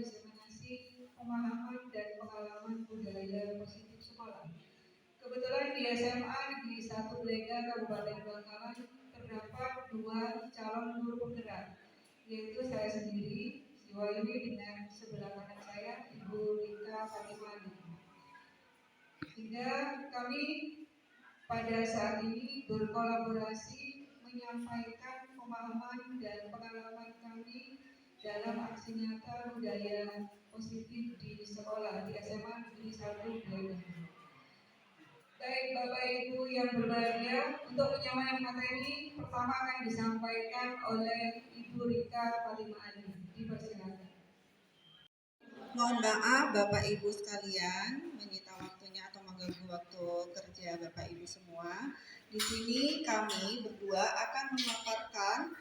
diseminasi pemahaman dan pengalaman budaya positif sekolah. Kebetulan di SMA Negeri 1 Blega Kabupaten Bangkalan terdapat 2 calon guru penggerak, yaitu saya sendiri, Siwayu, dengan sebelah kanan saya, Ibu Rika Fatimani. Sehingga kami pada saat ini berkolaborasi menyampaikan pemahaman dan pengalaman kami dalam aksi nyata budaya positif di sekolah di SMA Negeri 1 Blega. Baik Bapak Ibu yang berbahagia, untuk penyampaian materi pertama akan disampaikan oleh Ibu Rika Fatimani. Dipersilakan. Mohon maaf Bapak Ibu sekalian menyita waktunya atau mengganggu waktu kerja Bapak Ibu semua. Di sini kami berdua akan memaparkan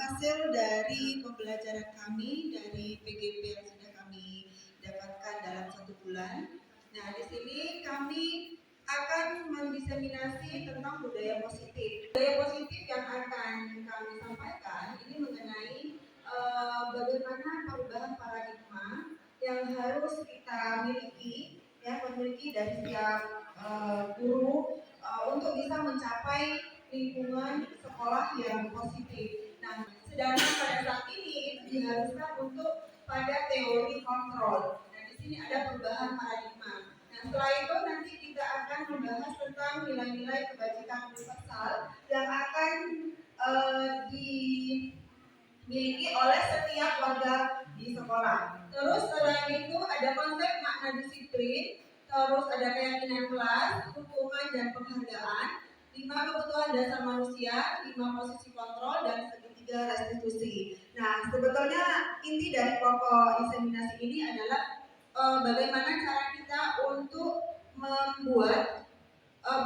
hasil dari pembelajaran kami dari PGP yang sudah kami dapatkan dalam 1 bulan. Nah, di sini kami akan mendiseminasi tentang budaya positif. Budaya positif yang akan kami sampaikan ini mengenai bagaimana perubahan paradigma yang harus kita miliki, memiliki dari setiap guru untuk bisa mencapai lingkungan sekolah yang positif. Nah, sedangkan pada saat ini itu diharuskan untuk pada teori kontrol. Nah, di sini ada perubahan paradigma. Nah, setelah itu nanti kita akan membahas tentang nilai-nilai kebajikan universal yang akan dimiliki oleh setiap warga di sekolah. Terus selain itu ada konsep makna disiplin, terus ada keyakinan kelas, hukuman dan penghargaan, 5 kebutuhan dasar manusia, 5 posisi kontrol, dan ketiga restitusi. Nah, sebetulnya inti dari pokok inseminasi ini adalah bagaimana cara kita untuk membuat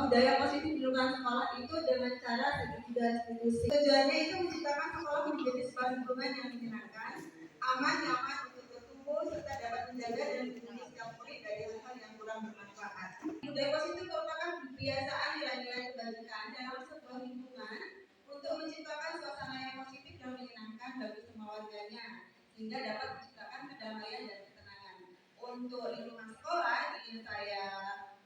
budaya positif di lingkungan sekolah itu dengan cara segitiga restitusi. Tujuannya itu menciptakan sekolah menjadi sebuah lingkungan yang menyenangkan, aman, nyaman untuk bertumbuh, serta dapat menjaga dan melindungi setiap murid dari hal-hal yang kurang bermanfaat. Budaya positif merupakan kebiasaan nilai-nilai kebajikan dalam sebuah lingkungan untuk menciptakan suasana yang positif dan menyenangkan bagi semua warganya, sehingga dapat menciptakan kedamaian dan ketenangan. Untuk lingkungan sekolah, ingin saya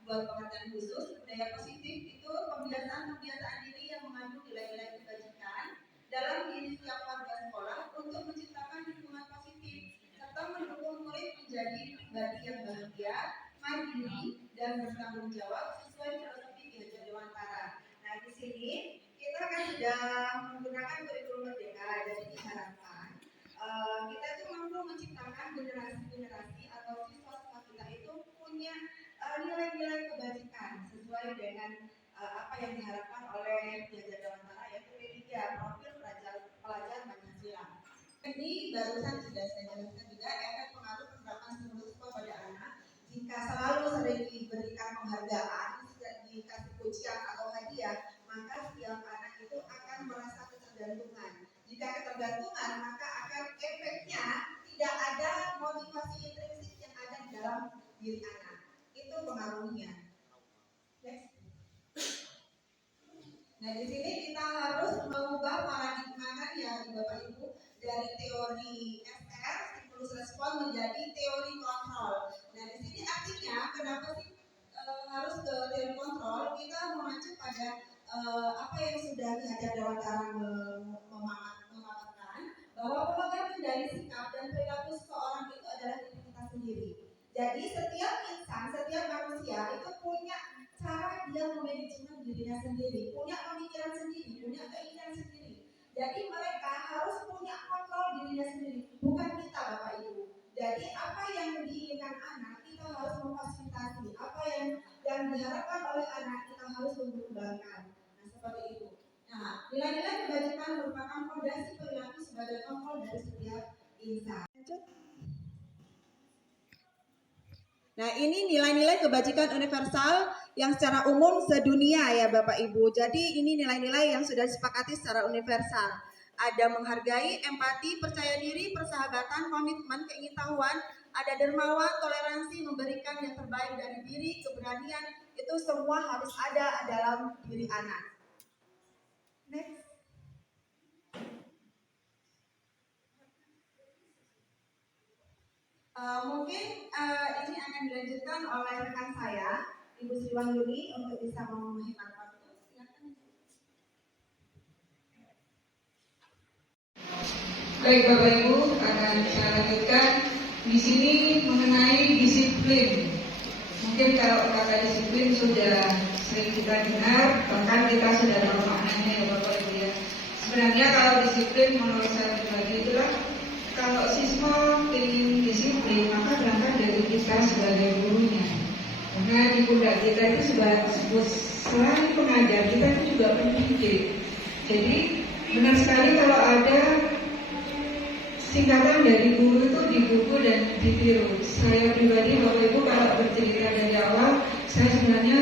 buat pengertian khusus. Budaya positif itu kebiasaan diri yang mengandung nilai-nilai kebajikan dalam diri setiap warga sekolah untuk menciptakan lingkungan positif serta mendukung murid menjadi pribadi yang bahagia, mandiri, dan bertanggung jawab sesuai filosofi Ki Hajar Dewantara. Nah, di sini kita kan sudah menggunakan kurikulum merdeka, jadi diharapkan kita itu mampu menciptakan generasi-generasi atau siswa-siswa kita itu punya nilai-nilai kebajikan sesuai dengan apa yang diharapkan oleh Ki Hajar Dewantara, yaitu P3, profil pelajar Pancasila. Ini barusan sudah saya jelaskan juga efek pengaruh penerapan stimulus pada anak. Jika selalu sering diberikan penghargaan, dikasih pujian atau hadiah, maka setiap anak itu akan merasa ketergantungan. Jika ketergantungan, maka akan efeknya tidak ada motivasi intrinsik yang ada di dalam diri anak. Itu pengaruhnya. Next. Nah, di sini kita harus mengubah paradigma ya Bapak Ibu dari teori SR stimulus respon menjadi teori kontrol. Nah, di sini artinya kenapa sih harus ke teori kontrol? Kita mengacu pada apa yang sudah Ki Hajar Dewantara memaparkan, bahwa pemegang dari sikap dan perilaku seseorang itu adalah diri kita sendiri. Jadi setiap insan, setiap manusia itu punya cara dia memanajemen dirinya sendiri, punya pemikiran sendiri, punya keinginan sendiri. Jadi mereka harus punya kontrol dirinya sendiri, bukan kita Bapak Ibu. Jadi apa yang diinginkan anak kita harus memfasilitasi, apa yang diharapkan oleh anak kita harus mengembangkan. Nah, seperti itu. Nah, nilai-nilai kebajikan merupakan fondasi perilaku sebagai kontrol dari setiap insan. Nah, ini nilai-nilai kebajikan universal yang secara umum sedunia ya Bapak Ibu. Jadi ini nilai-nilai yang sudah disepakati secara universal. Ada menghargai, empati, percaya diri, persahabatan, komitmen, keingintahuan, ada dermawan, toleransi, memberikan yang terbaik dari diri, keberanian, itu semua harus ada dalam diri anak. Next. Mungkin ini akan dilanjutkan oleh rekan saya, Ibu Sri Wahyuni, untuk bisa menghemat waktu. Silakan. Baik Bapak Ibu, akan saya lanjutkan di sini mengenai disiplin. Mungkin kalau kata disiplin sudah sering kita dengar, bahkan kita sudah tahu maknanya ya Bapak Ibu ya. Sebenarnya kalau disiplin menurut saya pribadi itulah kalau siswa ingin disiplin maka berangkat dari kita sebagai gurunya. Karena di pundak kita itu selain pengajar kita itu juga pendidik. Jadi benar sekali kalau ada singkatan dari guru itu di buku dan ditiru. Saya pribadi Bapak Ibu kalau bercerita dari awal, saya sebenarnya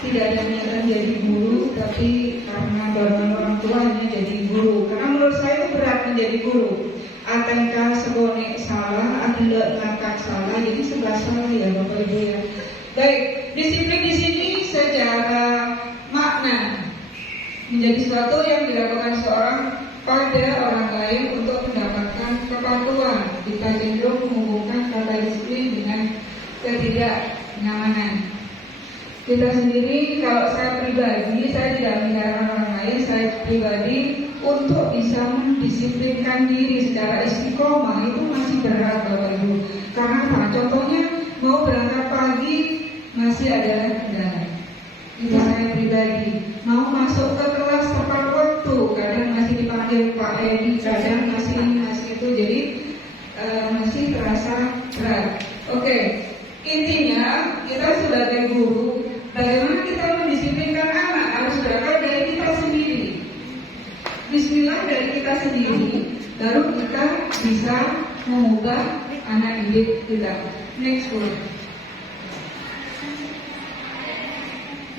tidak ada niatan jadi guru, tapi karena dorongan orang tua hanya jadi guru. Karena menurut saya itu berat menjadi guru. Atengkah sebonek salah, adalah ngakak salah, jadi sebelah salah ya Bapak Ibu ya. Baik, disiplin di sini secara makna menjadi sesuatu yang dilakukan seorang pada orang lain untuk mendapatkan kepatuhan. Kita cenderung menghubungkan kata disiplin dengan ketidaknyamanan. Kita sendiri, kalau saya pribadi, saya tidak menyalahkan orang lain. Saya pribadi untuk bisa mendisiplinkan diri secara istiqomah itu masih berat Bapak Ibu. Karena apa? Contohnya mau berangkat pagi masih ada kendala. Itu saya pribadi. Mau masuk ke kelas tepat waktu, kadang masih dipanggil Pak Edi, kadang masih itu, jadi masih terasa berat. Oke, intinya kita sebagai guru, bagaimana kita mendisiplinkan anak harus berangkat dari kita sendiri. Bismillah dari kita sendiri, baru kita bisa mengubah anak didik kita. Next word.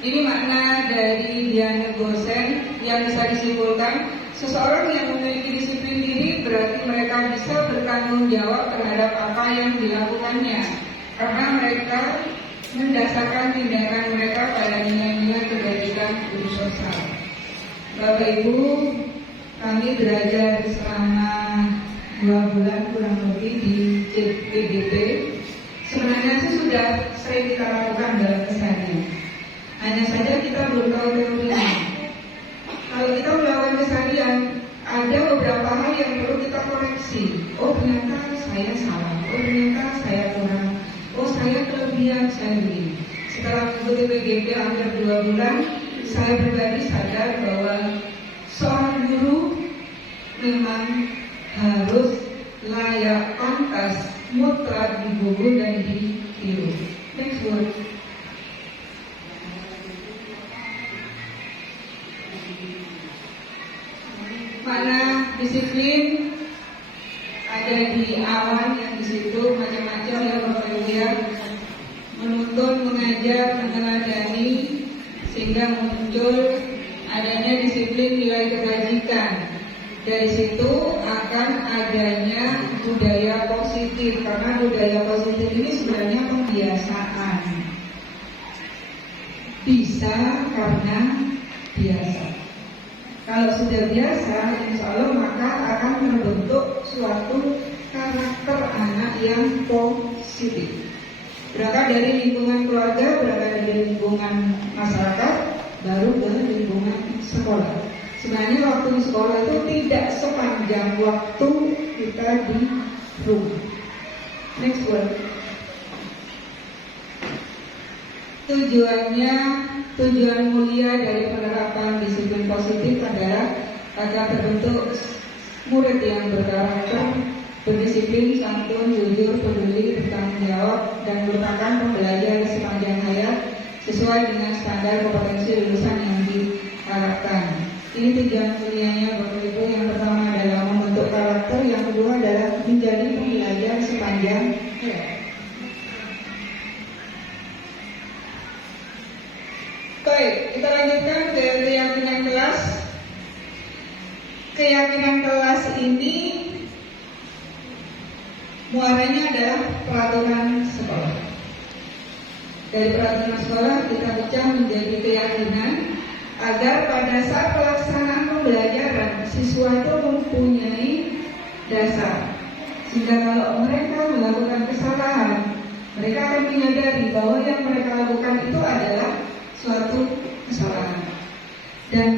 Ini makna dari Diana Gosen yang bisa disimpulkan, seseorang yang memiliki disiplin diri berarti mereka bisa bertanggung jawab terhadap apa yang dilakukannya, karena mereka mendasarkan tindakan mereka pada nilai-nilai kebaikan budi sosial. Bapak Ibu, kami belajar selama 2 bulan kurang lebih di PDP. Sebenarnya itu sudah sering kita lakukan dalam keseharian. Hanya saja kita belum tahu teorinya. Kalau kita melakukan keseharian, ada beberapa hal yang perlu kita koreksi. Oh ternyata saya salah. Oh ternyata saya kurang. Oh saya kelebihan saya ini. Setelah mengikuti PGP hampir 2 bulan, saya pribadi sadar bahwa seorang guru memang harus layak, pantas, mutlak digugu dan ditiru. Next word. Mana disiplin ada di awan yang di situ macam-macam ya Bapak Ibu ya, menuntun, mengajar, meneladani sehingga muncul adanya disiplin nilai kebajikan. Dari situ akan adanya budaya positif, karena budaya positif ini sebenarnya pembiasaan. Bisa karena biasa. Kalau sudah biasa, insya Allah maka akan terbentuk suatu karakter anak yang positif. Berangkat dari lingkungan keluarga, berangkat dari lingkungan masyarakat, baru ke lingkungan sekolah. Sebenarnya waktu di sekolah itu tidak sepanjang waktu kita di rumah. Next word. Tujuan mulia dari penerapan disiplin positif adalah agar terbentuk murid yang berkarakter, berdisiplin, santun, jujur, peduli, bertanggung jawab, dan merupakan pembelajar sepanjang hayat sesuai dengan standar kompetensi lulusan yang diharapkan. Ini tujuan mulianya Bapak Ibu. Yang pertama adalah membentuk karakter, yang kedua adalah menjadi pembelajar sepanjang hayat. Baik, kita lanjutkan ke keyakinan kelas. Keyakinan kelas ini muaranya adalah peraturan sekolah. Dari peraturan sekolah kita pecah menjadi keyakinan agar pada saat pelaksanaan pembelajaran siswa itu mempunyai dasar, sehingga kalau mereka melakukan kesalahan kesalahan. Dan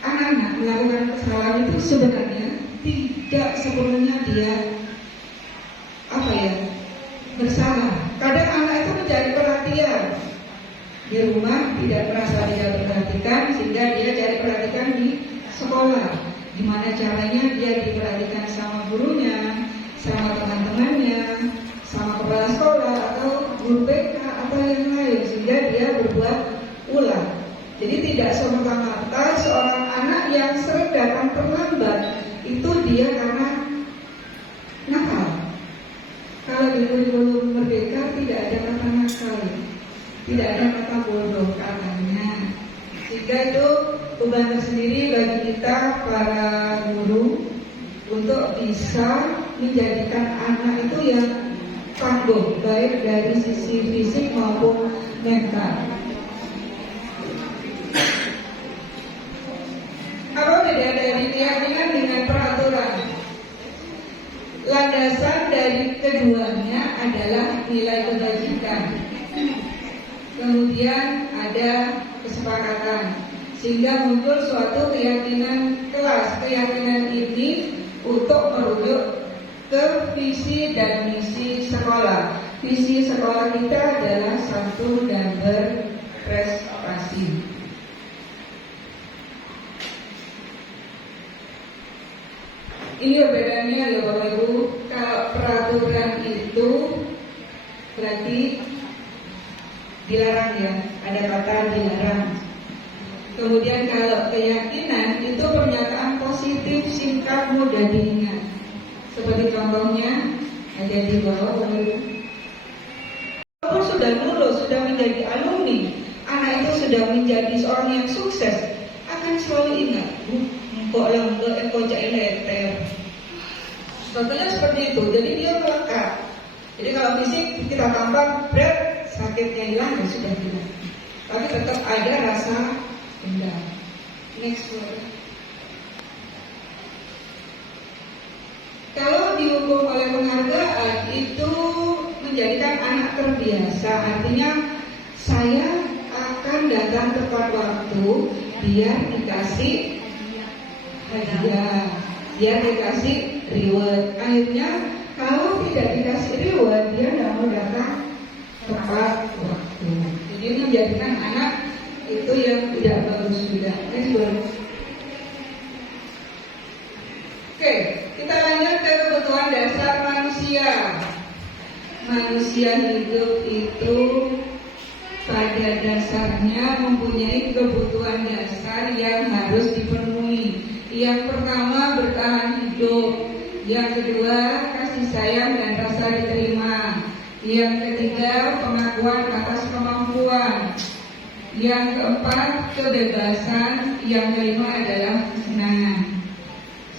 anak-anak melakukan kesalahan itu sebenarnya tidak sepenuhnya dia bersalah. Kadang anak itu mencari perhatian di rumah, tidak merasa dia diperhatikan, sehingga dia cari perhatian di sekolah. Gimana caranya dia diperhatikan sama gurunya, sama teman-temannya, sama kepala sekolah atau guru BK atau yang lain, sehingga dia berbuat ulang. Jadi tidak semata-mata seorang anak yang sering datang terlambat itu dia karena nakal. Kalau di kurikulum Merdeka tidak ada kata nakal, tidak ada kata bodoh katanya. Sehingga itu beban tersendiri bagi kita para guru untuk bisa menjadikan anak itu yang tangguh, baik dari sisi fisik maupun mental. Apa beda dari keyakinan dengan peraturan? Landasan dari keduanya adalah nilai kebajikan. Kemudian ada kesepakatan, sehingga muncul suatu keyakinan kelas. Keyakinan ini untuk merujuk ke visi dan misi sekolah. Visi sekolah kita adalah santun dan berprestasi. Ini bedanya ya Bapak Ibu. Kalau peraturan itu berarti dilarang ya, ada kata dilarang. Kemudian kalau keyakinan itu pernyataan positif, singkat, mudah diingat. Seperti contohnya ada di bawah Bapak Ibu. Walaupun sudah lulus, sudah menjadi alumni, anak itu sudah menjadi seorang yang sukses, akan selalu ingat, kok lembe, kok letter. Contohnya seperti itu. Jadi dia melekat. Jadi kalau fisik kita tampak berat, sakitnya hilang dan sudah hilang. Tapi tetap ada rasa dendam. Next word. Kalau dihukum oleh penghargaan itu menjadikan anak terbiasa. Artinya saya akan datang tepat waktu biar dikasih hadiah, biar dikasih reward. Akhirnya kalau tidak dikasih reward, dia tidak mau datang tepat waktu. Jadi menjadikan anak itu yang tidak bagus juga. Oke, kita lanjut ke kebutuhan dasar manusia. Manusia hidup itu pada dasarnya mempunyai kebutuhan dasar yang harus dipenuhi. Yang pertama, bertahan hidup. Yang kedua, kasih sayang dan rasa diterima. Yang ketiga, pengakuan atas kemampuan. Yang keempat, kebebasan. Yang kelima adalah kesenangan.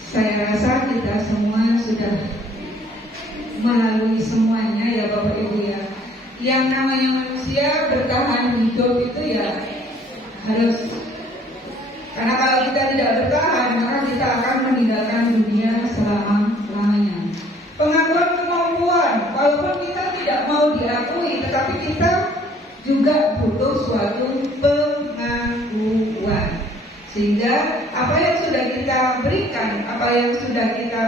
Saya rasa kita semua sudah melalui semuanya ya Bapak Ibu ya. Yang namanya manusia bertahan hidup itu ya harus. Karena kalau kita tidak bertahan, maka kita akan meninggalkan dunia selama-lamanya. Pengakuan kemampuan, walaupun kita tidak mau diakui, tetapi kita juga butuh suatu pengakuan. Sehingga apa yang sudah kita berikan, apa yang sudah kita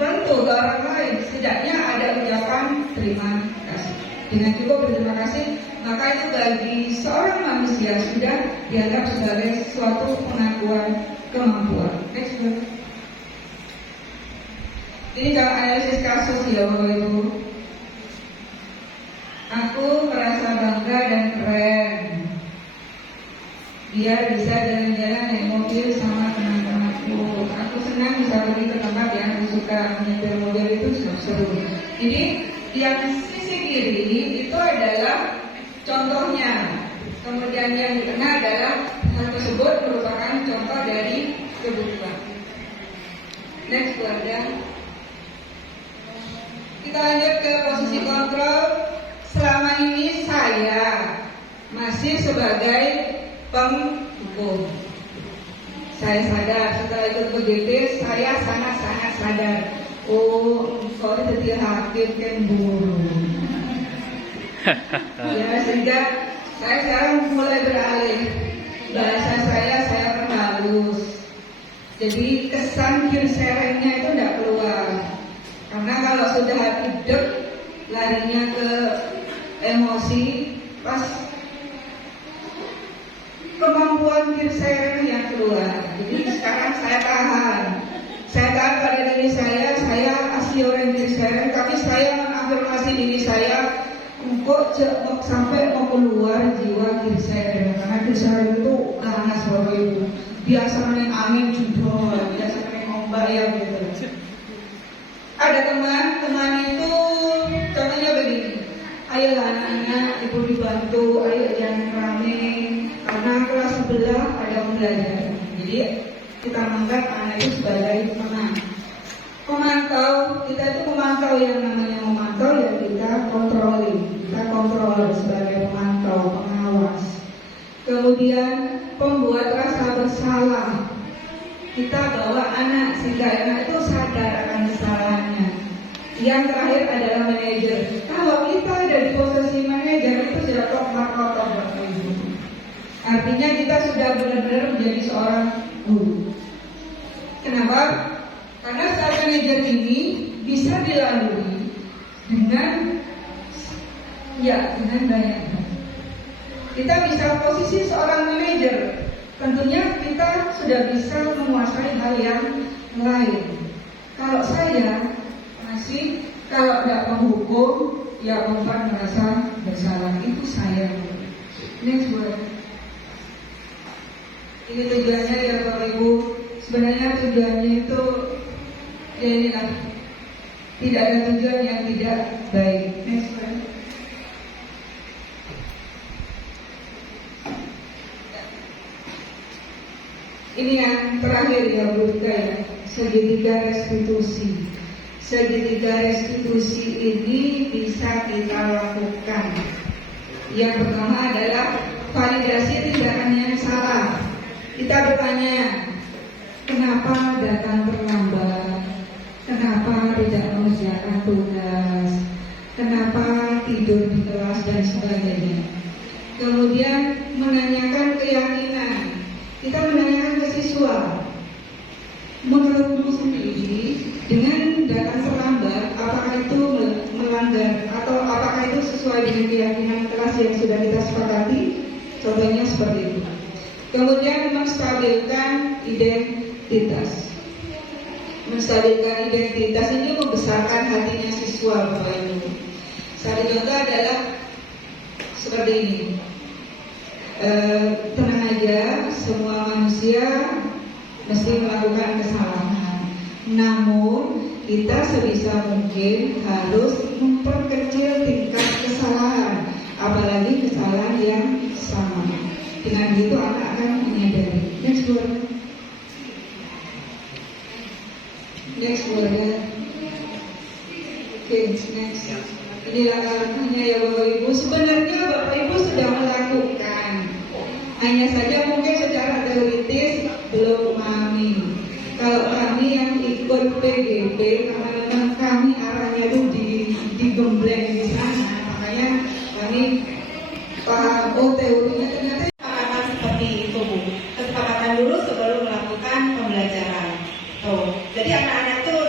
bantu ke orang lain, setidaknya ada ucapan terima kasih. Dengan cukup berterima kasih, maka itu bagi seorang manusia sudah dianggap sebagai suatu pengakuan kemampuan. Next word. Ini kalau analisis kasus ya Bapak Ibu. Aku merasa bangga dan keren. Dia bisa jalan-jalan naik mobil sama teman-temanku. Aku senang bisa pergi ke tempat yang aku suka. Menyetir mobil itu seru. Jadi yang sisi kiri itu adalah contohnya. Kemudian yang di tengah adalah hal tersebut merupakan contoh dari kebutuhan. Next word ya. Kita lanjut ke posisi kontrol. Selama ini saya masih sebagai penghukum. Saya sadar setelah ikut PGP, saya sangat-sangat sadar. Oh, kalau jadi hakim kan buruk. Ya, sehingga saya sekarang mulai beralih. Bahasa saya perhalus. Jadi kesan kirserengnya itu tidak keluar. Karena kalau sudah hidup larinya ke emosi, pas kemampuan kirsereng yang keluar. Jadi sekarang saya tahan pada diri saya asli orang kirsereng, tapi saya mengafirmasi diri saya kok sampai mau keluar jiwa kirsereng, karena kirsereng itu ganas Bapak Ibu, biasa main angin judul, biasa main ombak ya gitu. Ada teman itu contohnya begini, ayo anak-anak ibu dibantu, ayo jangan rame, karena kelas sebelah ada pembelajaran. Jadi kita menganggap anak itu sebagai pemantau. Kita itu memantau, yang namanya memantau ya kita kontrol sebagai pemantau, pengawas. Kemudian pembuat rasa bersalah, kita bawa anak sehingga anak itu sadar akan kesalahannya. Yang terakhir adalah manajer. Kalau kita ada di posisi manajer itu sudah kotor. Artinya kita sudah benar-benar menjadi seorang guru. Kenapa? Karena saat manajer ini bisa dilalui dengan baik. Kita bisa posisi seorang manajer. Tentunya kita sudah bisa menguasai hal yang lain. Kalau saya kalau tidak menghukum, ya bukan merasa bersalah. Itu saya. Next word. Ini tujuannya ya Bapak Ibu. Sebenarnya tujuannya itu tidak ada tujuan yang tidak baik. Next word. Ini yang terakhir ya Bu Rika ya, segitiga restitusi. Segitiga restitusi ini bisa kita lakukan. Yang pertama adalah validasi tindakan yang salah. Kita bertanya, kenapa datang terlambat? Kenapa tidak mengerjakan tugas? Kenapa tidur di kelas dan sebagainya? Kemudian menanyakan keyakinan. Kita menanyakan ke siswa, menurutmu sendiri dengan datang terlambat, apakah itu melanggar atau apakah itu sesuai dengan keyakinan kelas yang sudah kita sepakati? Contohnya seperti itu. Kemudian menstabilkan identitas. Menstabilkan identitas ini membesarkan hatinya siswa Bapak Ibu. Satu contoh adalah seperti ini. Tenang aja, semua manusia mesti melakukan kesalahan. Namun kita sebisa mungkin harus memperkecil tingkat kesalahan, apalagi kesalahan yang sama. Dengan itu anak akan menyadari. Next word. Okay, next. Ini langkah-langkahnya ya Bapak Ibu. Sebenarnya Bapak Ibu sudah melakukan, hanya saja mungkin secara teoritis belum memahami. Kalau kami yang ikut PGP, karena memang kami arahnya itu digembleng di sana, makanya kami paham teorinya ternyata seperti itu Bu. Kesepakatan dulu sebelum melakukan pembelajaran. Jadi anak-anak tuh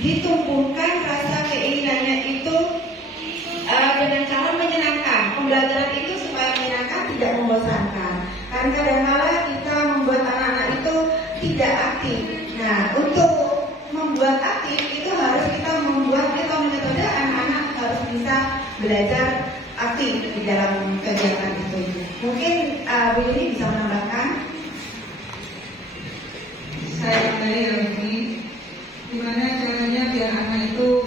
ditumbuhkan rasa keinginannya itu dengan cara menyenangkan. Pembelajaran itu supaya menyenangkan, tidak membosankan. Karena kadang-kala kita membuat anak-anak itu tidak aktif. Nah, untuk membuat aktif itu harus kita membuat metode anak-anak harus bisa belajar aktif di dalam kegiatan itu. Mungkin Bu ini bisa menambahkan. Saya ini gimana caranya biar anak itu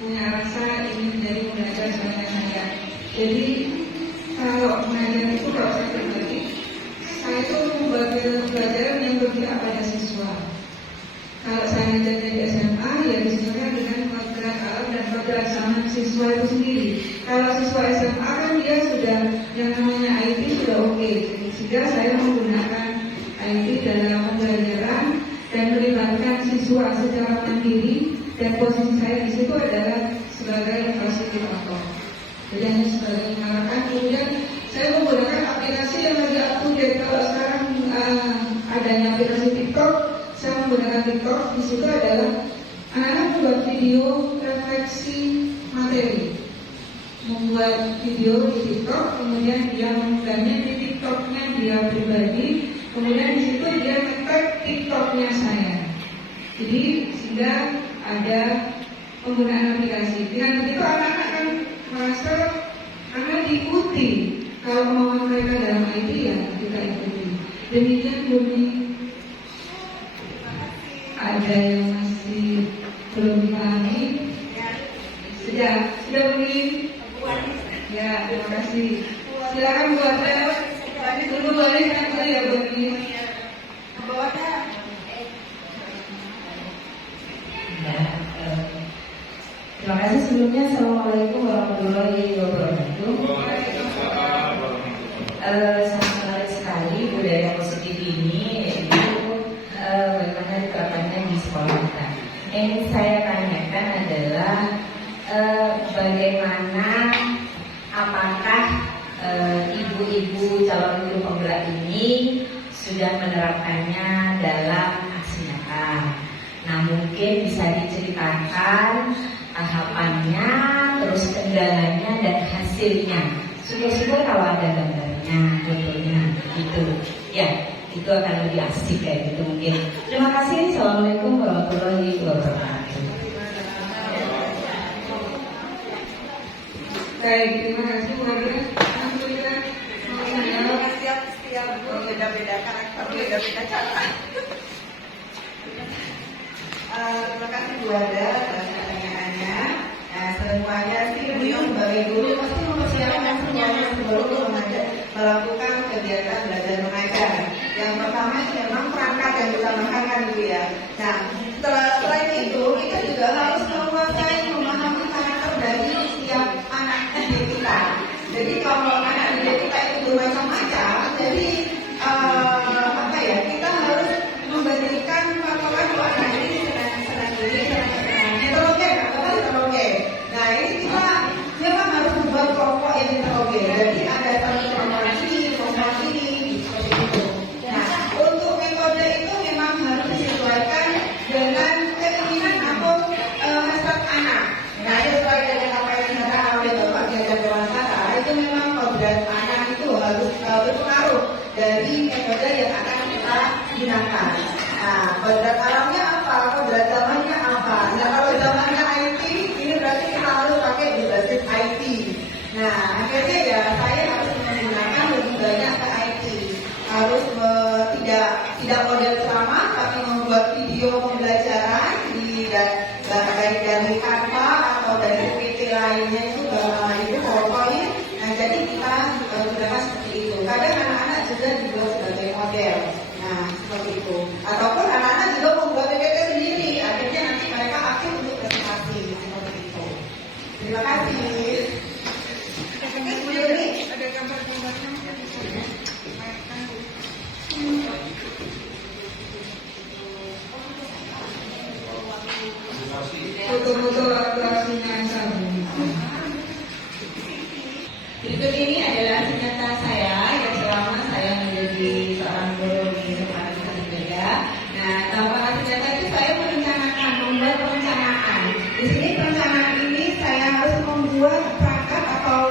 punya rasa ingin menjadi belajar seperti saya. Jadi kalau mengajar itu kalau saya pribadi, saya itu membuat pelajaran yang berpihak pada siswa. Kalau saya ngajar di SMA, ya disesuaikan dengan kodrat alam dan kodrat sama siswa itu sendiri. Kalau siswa SMA kan dia sudah yang namanya IT sudah oke. Sehingga saya menggunakan IT dalam pembelajaran dan melibatkan siswa secara mandiri, dan posisi saya di situ adalah sebagai fasilitator. Jadi hanya sebagai mengarahkan. Kemudian saya menggunakan aplikasi yang lagi up to date. Kalau sekarang adanya aplikasi TikTok, saya menggunakan TikTok. Di situ adalah anak-anak membuat video refleksi materi, membuat video di TikTok, kemudian dia mengunggahnya di TikToknya dia pribadi, kemudian di situ dia nge-tag TikToknya saya. Jadi sehingga ada penggunaan aplikasi. Dengan begitu anak-anak kan merasa karena diikuti. Kalau kemauan mereka dalam IT ya kita ikuti. Demikian Bumi. Ada yang masih belum dipahami? Sudah Bumi? Ya, terima kasih. Silakan Bu Ada. Dulu boleh kan dulu ya Bumi. Terima kasih sebelumnya. Assalamualaikum warahmatullahi wabarakatuh. Sangat menarik sekali budaya positif ini, yaitu bagaimana diterapkannya di sekolah kita. Yang ingin saya tanyakan adalah bagaimana, apakah ibu-ibu calon guru penggerak ini sudah menerapkannya dalam aksi nyata. Nah, mungkin bisa diceritakan tahapannya, terus kendalanya dan hasilnya. Syukur-syukur kalau ada gambarnya, fotonya, gitu. Ya, itu akan lebih asik kayak gitu mungkin. Terima kasih. Assalamualaikum warahmatullahi wabarakatuh. Baik, terima kasih Bu Ada. Alhamdulillah. Setiap beda-beda karakter, beda-beda cara. Terima kasih Bu Ada atas pertanyaannya. Nah, semuanya sih beliau sebagai guru pasti mempersiapkan semuanya sebelum melakukan kegiatan belajar mengajar. Yang pertama itu memang perangkat yang diutamakan kan Bu ya. Nah, selain itu kita juga harus menguasai memahami karakter dari setiap anak didik kita. Jadi kalau anak didik kita itu bermacam-macam, jadi kita harus memberikan patokan bahwa anak ini heterogen. Nah, ini kita memang harus membuat kelompok yang heterogen. Jadi ada satu kelompok ini, seperti itu. Nah, untuk metode itu memang harus disesuaikan dengan keinginan atau hasrat anak. Nah, sesuai dengan apa yang dikatakan oleh Bapak Diajar Dewasa, itu memang kodrat anak itu harus berpengaruh dari metode yang akan kita gunakan. Nah, kodrat alamnya apa? Kodrat zamannya apa? Nah, kalau zamannya IT, ini berarti kita harus pakai berbasis IT. Nah, akhirnya ya saya harus menggunakan lebih banyak ke IT. Harus tidak model ceramah, tapi membuat video pembelajaran baik dari Canva atau dari PPT lainnya itu PowerPoint. Nah, jadi kita gunakan seperti itu. Kadang anak-anak juga dibuat sebagai model. Nah, seperti itu. Ataupun anak-anak juga membuat PPT sendiri. Akhirnya nanti mereka aktif untuk presentasi. Seperti itu. Terima kasih. Ada gambar-gambarnya mungkin bisa ya? Foto-foto aktuasinya sama. Berikut ini adalah senjata saya yang selama saya menjadi seorang guru di tempat berbeda. Nah, tanpa senjata itu saya membuat perencanaan. Di sini perencanaan ini saya harus membuat perangkat atau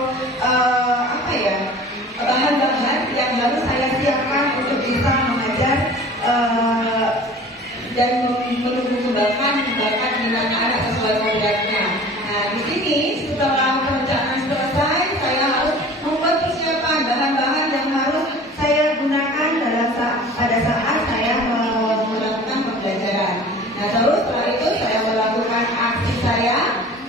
bahan-bahan yang harus saya siapkan untuk bisa mengajar dan menumbuhkan bakat minat anak sesuai kodratnya. Nah, di sini setelah perencanaan selesai, saya harus membuat persiapan bahan-bahan yang harus saya gunakan pada saat saya melakukan pembelajaran. Nah, terus setelah itu saya melakukan aksi saya,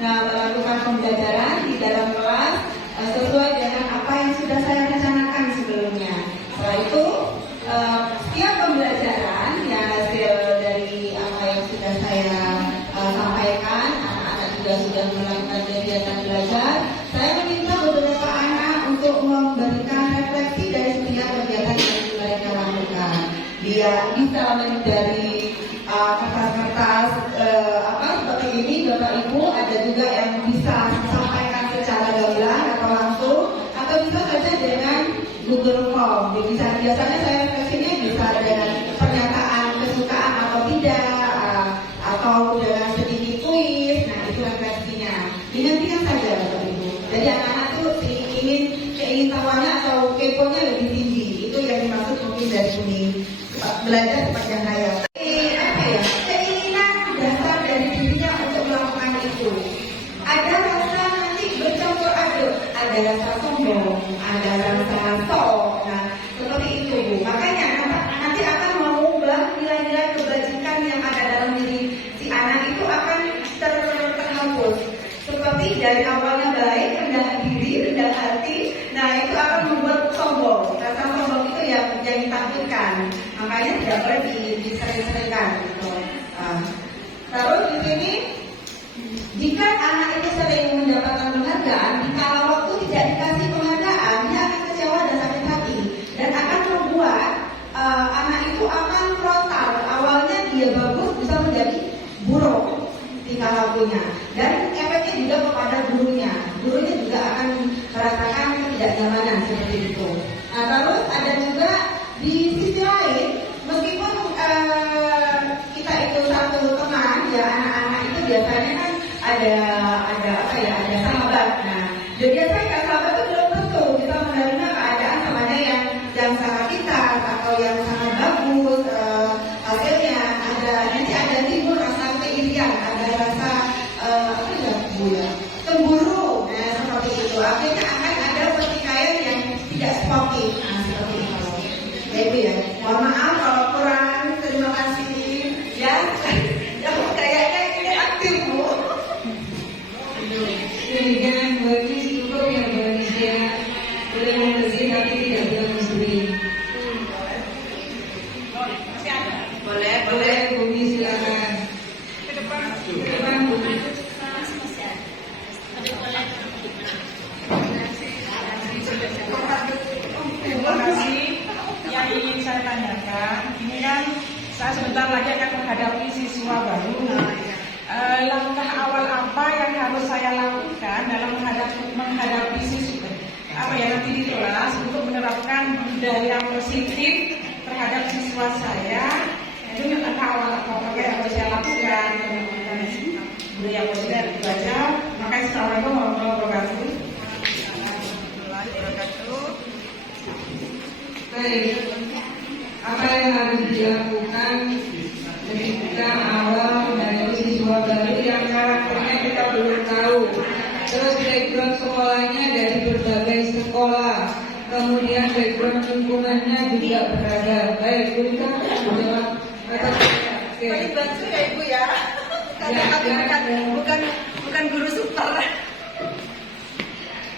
melakukan pembelajaran di dalam kelas sesuai dengan apa yang sudah saya rencanakan sebelumnya. Setelah itu setiap pembelajaran yang hasil dari apa yang sudah saya sampaikan, anak-anak juga sudah melakukan kegiatan belajar. Saya meminta beberapa anak untuk memberikan refleksi dari setiap kegiatan yang sudah mereka lakukan. Dia bisa dari kertas-kertas seperti ini, Bapak Ibu, ada juga yang bisa Google Form. Jadi biasanya saya refleksinya bisa dengan pernyataan kesukaan atau tidak, atau dengan sedikit kuis. Nah itu refleksinya. Digantikan saja Bapak Ibu. Jadi anak-anak tuh ingin tahuannya atau keponya lebih tinggi. Itu yang dimaksud mungkin dari sini belajar sepanjang hayat. Apa ya? Keinginan dasar dari dirinya untuk melakukan itu. Ada rasa nanti bercampur aduk, ada rasa sombong, ada rasa sok. Nah, seperti itu Bu. Makanya nanti akan mengubah nilai-nilai kebajikan yang ada dalam diri si anak itu akan terhapus. Seperti dari awalnya baik, rendah diri, rendah hati. Nah, itu akan membuat sombong. Rasa sombong itu yang ditampilkan. Makanya tidak boleh disering-seringkan gitu. Terus di sini, jika anak itu sering mendapatkan penghargaan, dikala waktu tidak dikasih penghargaan, dia akan kecewa dan sakit hati, dan akan membuat anak itu akan frontal. Awalnya dia bagus bisa menjadi buruk dikala waktunya, dan efeknya juga kepada gurunya. Gurunya juga akan merasakan ketidaknyamanan seperti itu. Nah, terus ada juga di sisi lain, meskipun kita itu satu teman, ya anak-anak itu biasanya kan ada apa ya, ada sahabat. Nah, jadi biasanya sahabat itu belum tentu kita menerima keadaan temannya yang sama kita atau yang sangat bagus hasilnya. Nanti ada timbul rasa keirian, ada rasa apa ya Bu ya, cemburu. Nah seperti itu. Akhirnya akan ada pertikaian yang tidak sportif. Nah seperti itu. Ya Ibu ya. Mohon maaf kalau kurang. Terima kasih. Ya. Yang kayaknya ini aktif Bu. Demikian bagi cukup yang berisia boleh mengerti tapi tidak boleh mencuri. Boleh Bumi silakan. Ke depan Bumi. Terima kasih. Yang ingin saya tanyakan, ini kan saya sebentar lagi akan menghadapi siswa baru. Langkah awal apa yang harus saya lakukan dalam menghadapi siswa apa ya nanti di kelas untuk menerapkan budaya positif terhadap siswa saya? Itu langkah awal apa yang harus saya lakukan budaya positif itu aja. Makanya assalamualaikum warahmatullahi wabarakatuh. Baik, apa yang harus dilakukan ketika awal dari siswa baru yang karakternya kita belum tahu, terus background sekolahnya dari berbagai sekolah, kemudian background lingkungannya juga beragam. Baik, Bu Rika menjawab kata Baik bantu ya Ibu ya. Karena kami bukan guru super.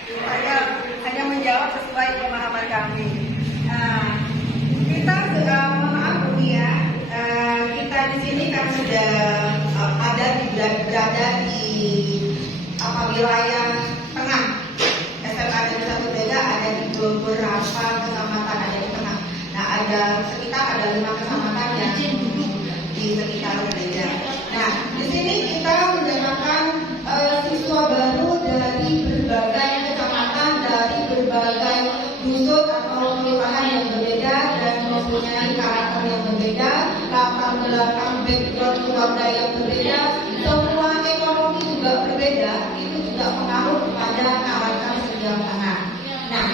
Saya hanya menjawab sesuai pemahaman kami. Kita mohon maaf Bu ya. Kita di sini kan sudah berada di wilayah tengah. SMA Negeri 1 Brega ada di beberapa kecamatan ada di tengah. Nah, sekitar ada 5 kecamatan yang di sekitar Brega. Nah, di sini kita mendapatkan siswa baru dari berbagai kecamatan, dari berbagai dusun atau kelurahan yang berbeda dan mempunyai karakter yang berbeda, latar belakang background keluarga yang berbeda, semua ekonomi juga berbeda. Itu juga pengaruh kepada karakter setiap anak. Nah,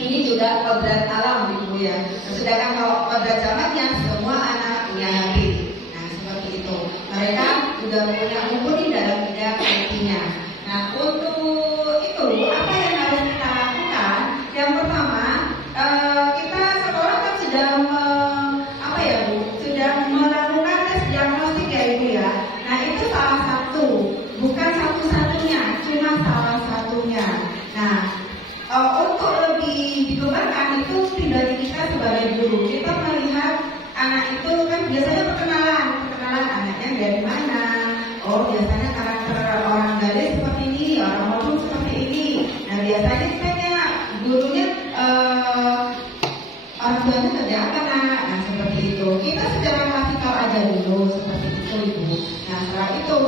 ini juga kodrat alam Ibu ya. Sedangkan kalau kodrat zamannya semua anak punya hati. Nah, seperti itu. Mereka juga mumpuni dalam bidang IT-nya. Nah, untuk itu apa yang harus kita lakukan? Yang pertama, kita sekolah kan sudah sudah melakukan tes diagnostik ya Ibu ya. Nah, itu salah satu, bukan satu-satunya, cuma salah satunya. Nah, untuk lebih dikembangkan itu dari kita sebagai guru, kita melihat anak itu kan biasanya perkenalan anaknya dari mana. Oh, biasanya karakter orang Galis seperti ini, orang Motul seperti ini. Nah, biasanya ditanya gurunya orang tuanya kerja apa nak? Nah, seperti itu. Kita secara klasikal aja dulu seperti itu Ibu. Nah, setelah itu,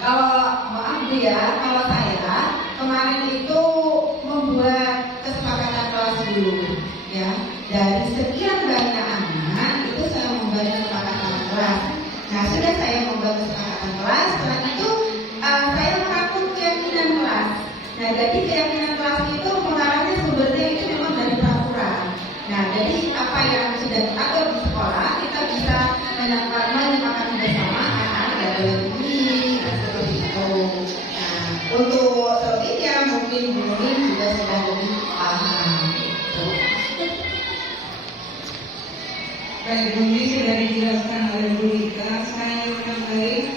kalau maaf Bu ya, kalau saya kemarin itu membuat kesepakatan dulu ya. Dari sekian banyak anak itu saya membuat kesepakatan kelas. Nah, sudah saya membuat kesepakatan kelas, setelah itu saya merangkum keyakinan kelas. Nah, jadi keyakinan kelas itu pengarahnya sumbernya itu memang dari peraturan. Nah, jadi apa yang sudah diatur di sekolah kita bisa menyepakati bersama anak-anak dalam ini seperti itu. Nah, untuk selebihnya mungkin juga sudah lebih paham. Baik, Bumi sudah dijelaskan oleh Bu Rika. Saya menambahi,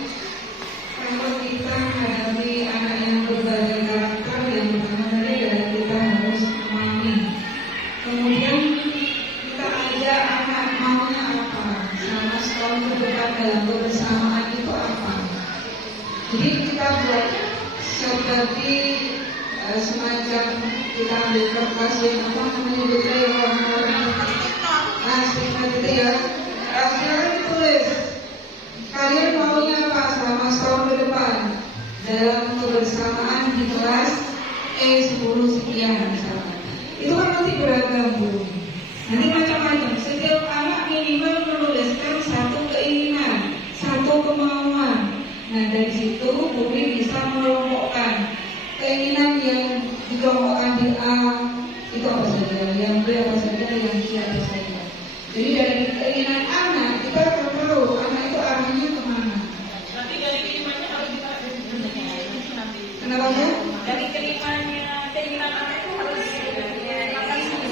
kalau kita menghadapi anak yang berbagai karakter, yang pertama tadi adalah kita harus memahami. Kemudian kita ajak anak maunya apa, selama setahun ke depan dalam kebersamaan itu apa. Jadi kita buat seperti semacam kita ambil kertas yang apa namanya detail warna-warni. Nah, seperti itu ya. Silakan ditulis. Kalian maunya apa selama setahun ke depan dalam kebersamaan di kelas E10 sekian misalnya. Itu kan nanti beragam Bu. Nanti macam-macam. Setiap anak minimal menuliskan satu keinginan, satu kemauan. Nah, dari situ Bumi bisa mengelompokkan keinginan yang dikelompokkan di A itu apa saja, yang B apa saja, yang C apa saja. Jadi dari keinginan anak kita akan tahu anak itu arahnya kemana. Nanti dari kirimannya harus kita nanti. Kenapa Bu? Dari keinginan anak itu harus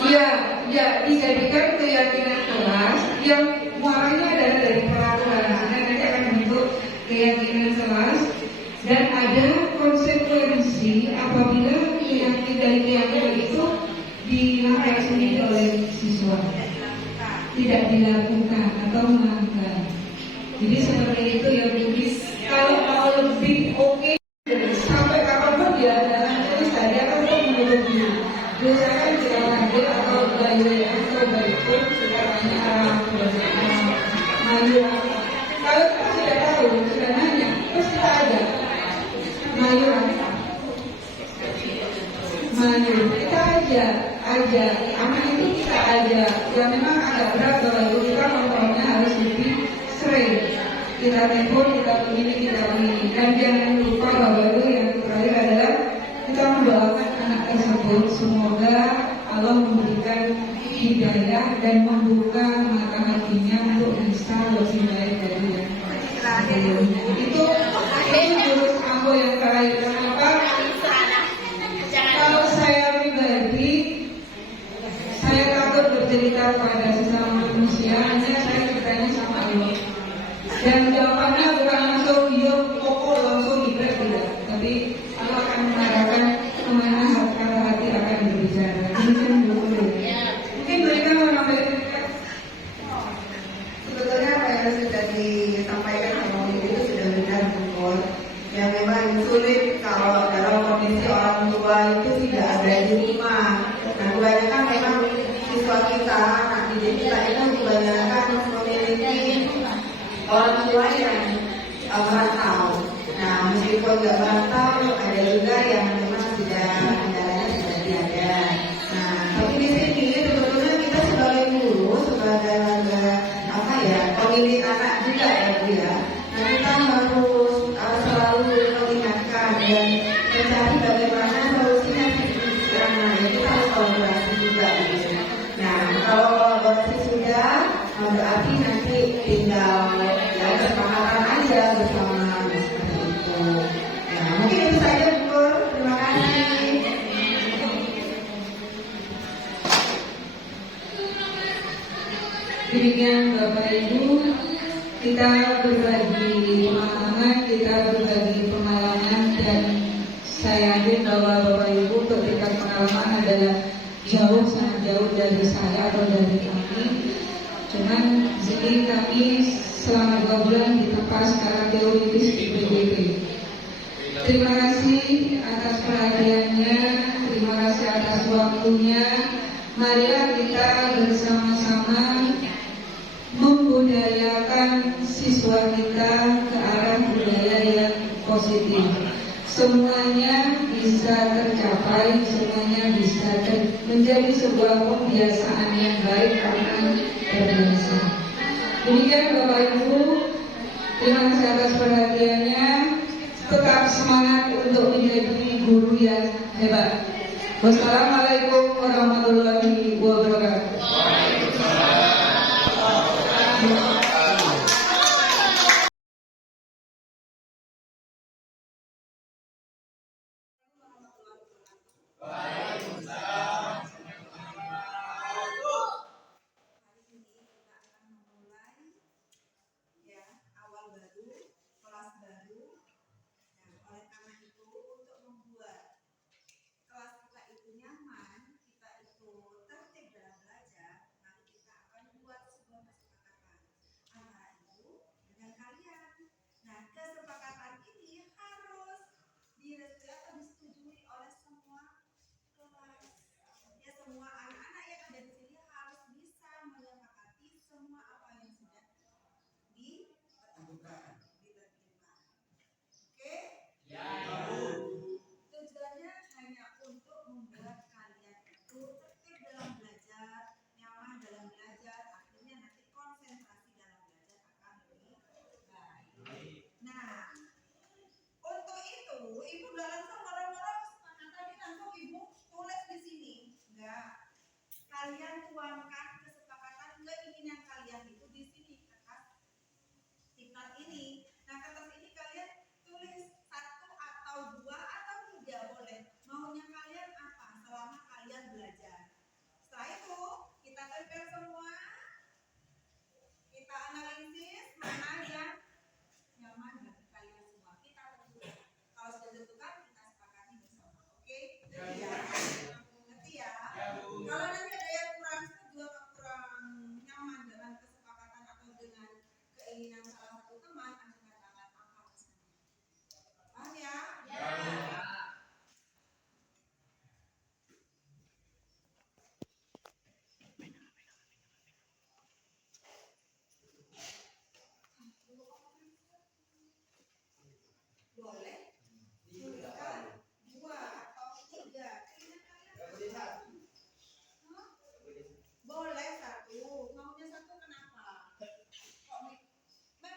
Iya, ya dijadikan keyakinan kelas yang muaranya adalah dari peraturan. Sehingga nanti akan bentuk keyakinan kelas dan ada konsekuensi apabila keyakinan itu dilanggar oleh siswa, tidak dilakukan atau melanggar. Jadi seperti itu ya Bu. Kalau mau lebih oke sampai kapanpun dia dalam tulisan dia akan menutup diri. Biasakan kita hadir atau bayi atau bayi pun sekarang malu. Kalau kita sudah tahu, sudah nanya, terus kita ada malu apa? Malu. Kita aja anak itu kita aja. Ya memang agak berat kalau kita kontrolnya harus lebih sering. Kita telepon, kita begini, kita begini. Dan jangan lupa bahwa yang terakhir adalah kita mendoakan anak tersebut semoga Allah memberikan hidayah dan membuka mata hatinya untuk bisa lebih baik dari yang itu jurus aku yang terakhir. Kenapa? Kalau saya pribadi saya takut bercerita pada sesama manusia, hanya saya ceritanya sama Allah. Dan jawabannya bukan langsung yo pokok langsung tidak, tapi Allah akan mengarahkan kemana hati akan berbicara. Mungkin dulu. Mungkin mereka mau menyampaikan. Sebetulnya apa yang sudah disampaikan sama itu sudah benar betul. Yang memang sulit kalau dalam kondisi orang tua itu tidak ada di rumah. Nah, kebanyakan memang siswa kita, anak didik kita itu kebanyakan memiliki orang tua yang merantau. Nah, meskipun nggak merantau, ada juga yang memang sudah kendalanya sudah tiada. Nah, tapi di sini sebetulnya kita sebagai guru, sebagai pemilik anak juga ya Bu ya. Nah, kita harus selalu mengingatkan dan mencari bagaimana solusinya karena kita harus kolaborasi juga gitu. Nah, kalau kolaborasi sudah berarti nanti tinggal ya kesepakatan aja bersama seperti itu. Nah, mungkin itu saja Bu. Terima kasih. Demikian Bapak Ibu, kita berbagi pengalaman dan saya yakin bahwa Bapak Ibu untuk tingkat pengalaman adalah sangat jauh dari saya atau dari kami. Cuman di sini kami selama 2 bulan ditempa secara teoritis di PJP. Terima kasih atas perhatiannya, terima kasih atas waktunya. Marilah kita bersama-sama membudayakan siswa kita ke arah budaya yang positif. Semuanya bisa tercapai, semuanya bisa menjadi sebuah kebiasaan yang baik karena berbiasa. Demikian Bapak Ibu, terima kasih atas perhatiannya. Tetap semangat untuk menjadi guru yang hebat. Wassalamualaikum warahmatullahi wabarakatuh. Hari ini kita akan memulai ya awal baru, kelas baru. Nah, oleh karena itu untuk membuat kelas kita itu nyaman, kita itu tertib dalam belajar, maka kita akan membuat sebuah kesepakatan antara ibu dengan kalian. Nah, kesepakatan ini harus direstui atau disetujui oleh semua kelas. Ya, semua anak-anak yang ada di sini harus bisa menyepakati semua apa yang sudah ditentukan, diterima. Oke? Tujuannya hanya untuk membuat kalian itu tertib dalam belajar, nyaman dalam belajar, akhirnya nanti konsentrasi dalam belajar akan lebih baik. Nah, untuk itu ibu nggak langsung marah-marah kesepakatan tadi langsung ibu tulis di sini, enggak. Kalian tuangkan kesepakatan keinginan kalian itu di sini kertas diklat ini. Nah, kertas ini kalian tulis 1 atau 2 atau 3 boleh. Maunya kalian apa selama kalian belajar. Setelah itu kita tempel semua. Kita analisis mana yang nyaman bagi kalian semua. Kita tentukan. Kalau sudah ditentukan kita sepakati bersama. Oke? Ya. Ngerti ya? Kalau nanti ada yang kurang setuju atau kurang nyaman dengan kesepakatan atau dengan keinginan salah satu teman, Anda katakan apa pesannya. Paham ya? Boleh tuliskan 2 atau 3 keinginan kalian. Hah? Boleh 1. Maunya 1 kenapa? Kok memang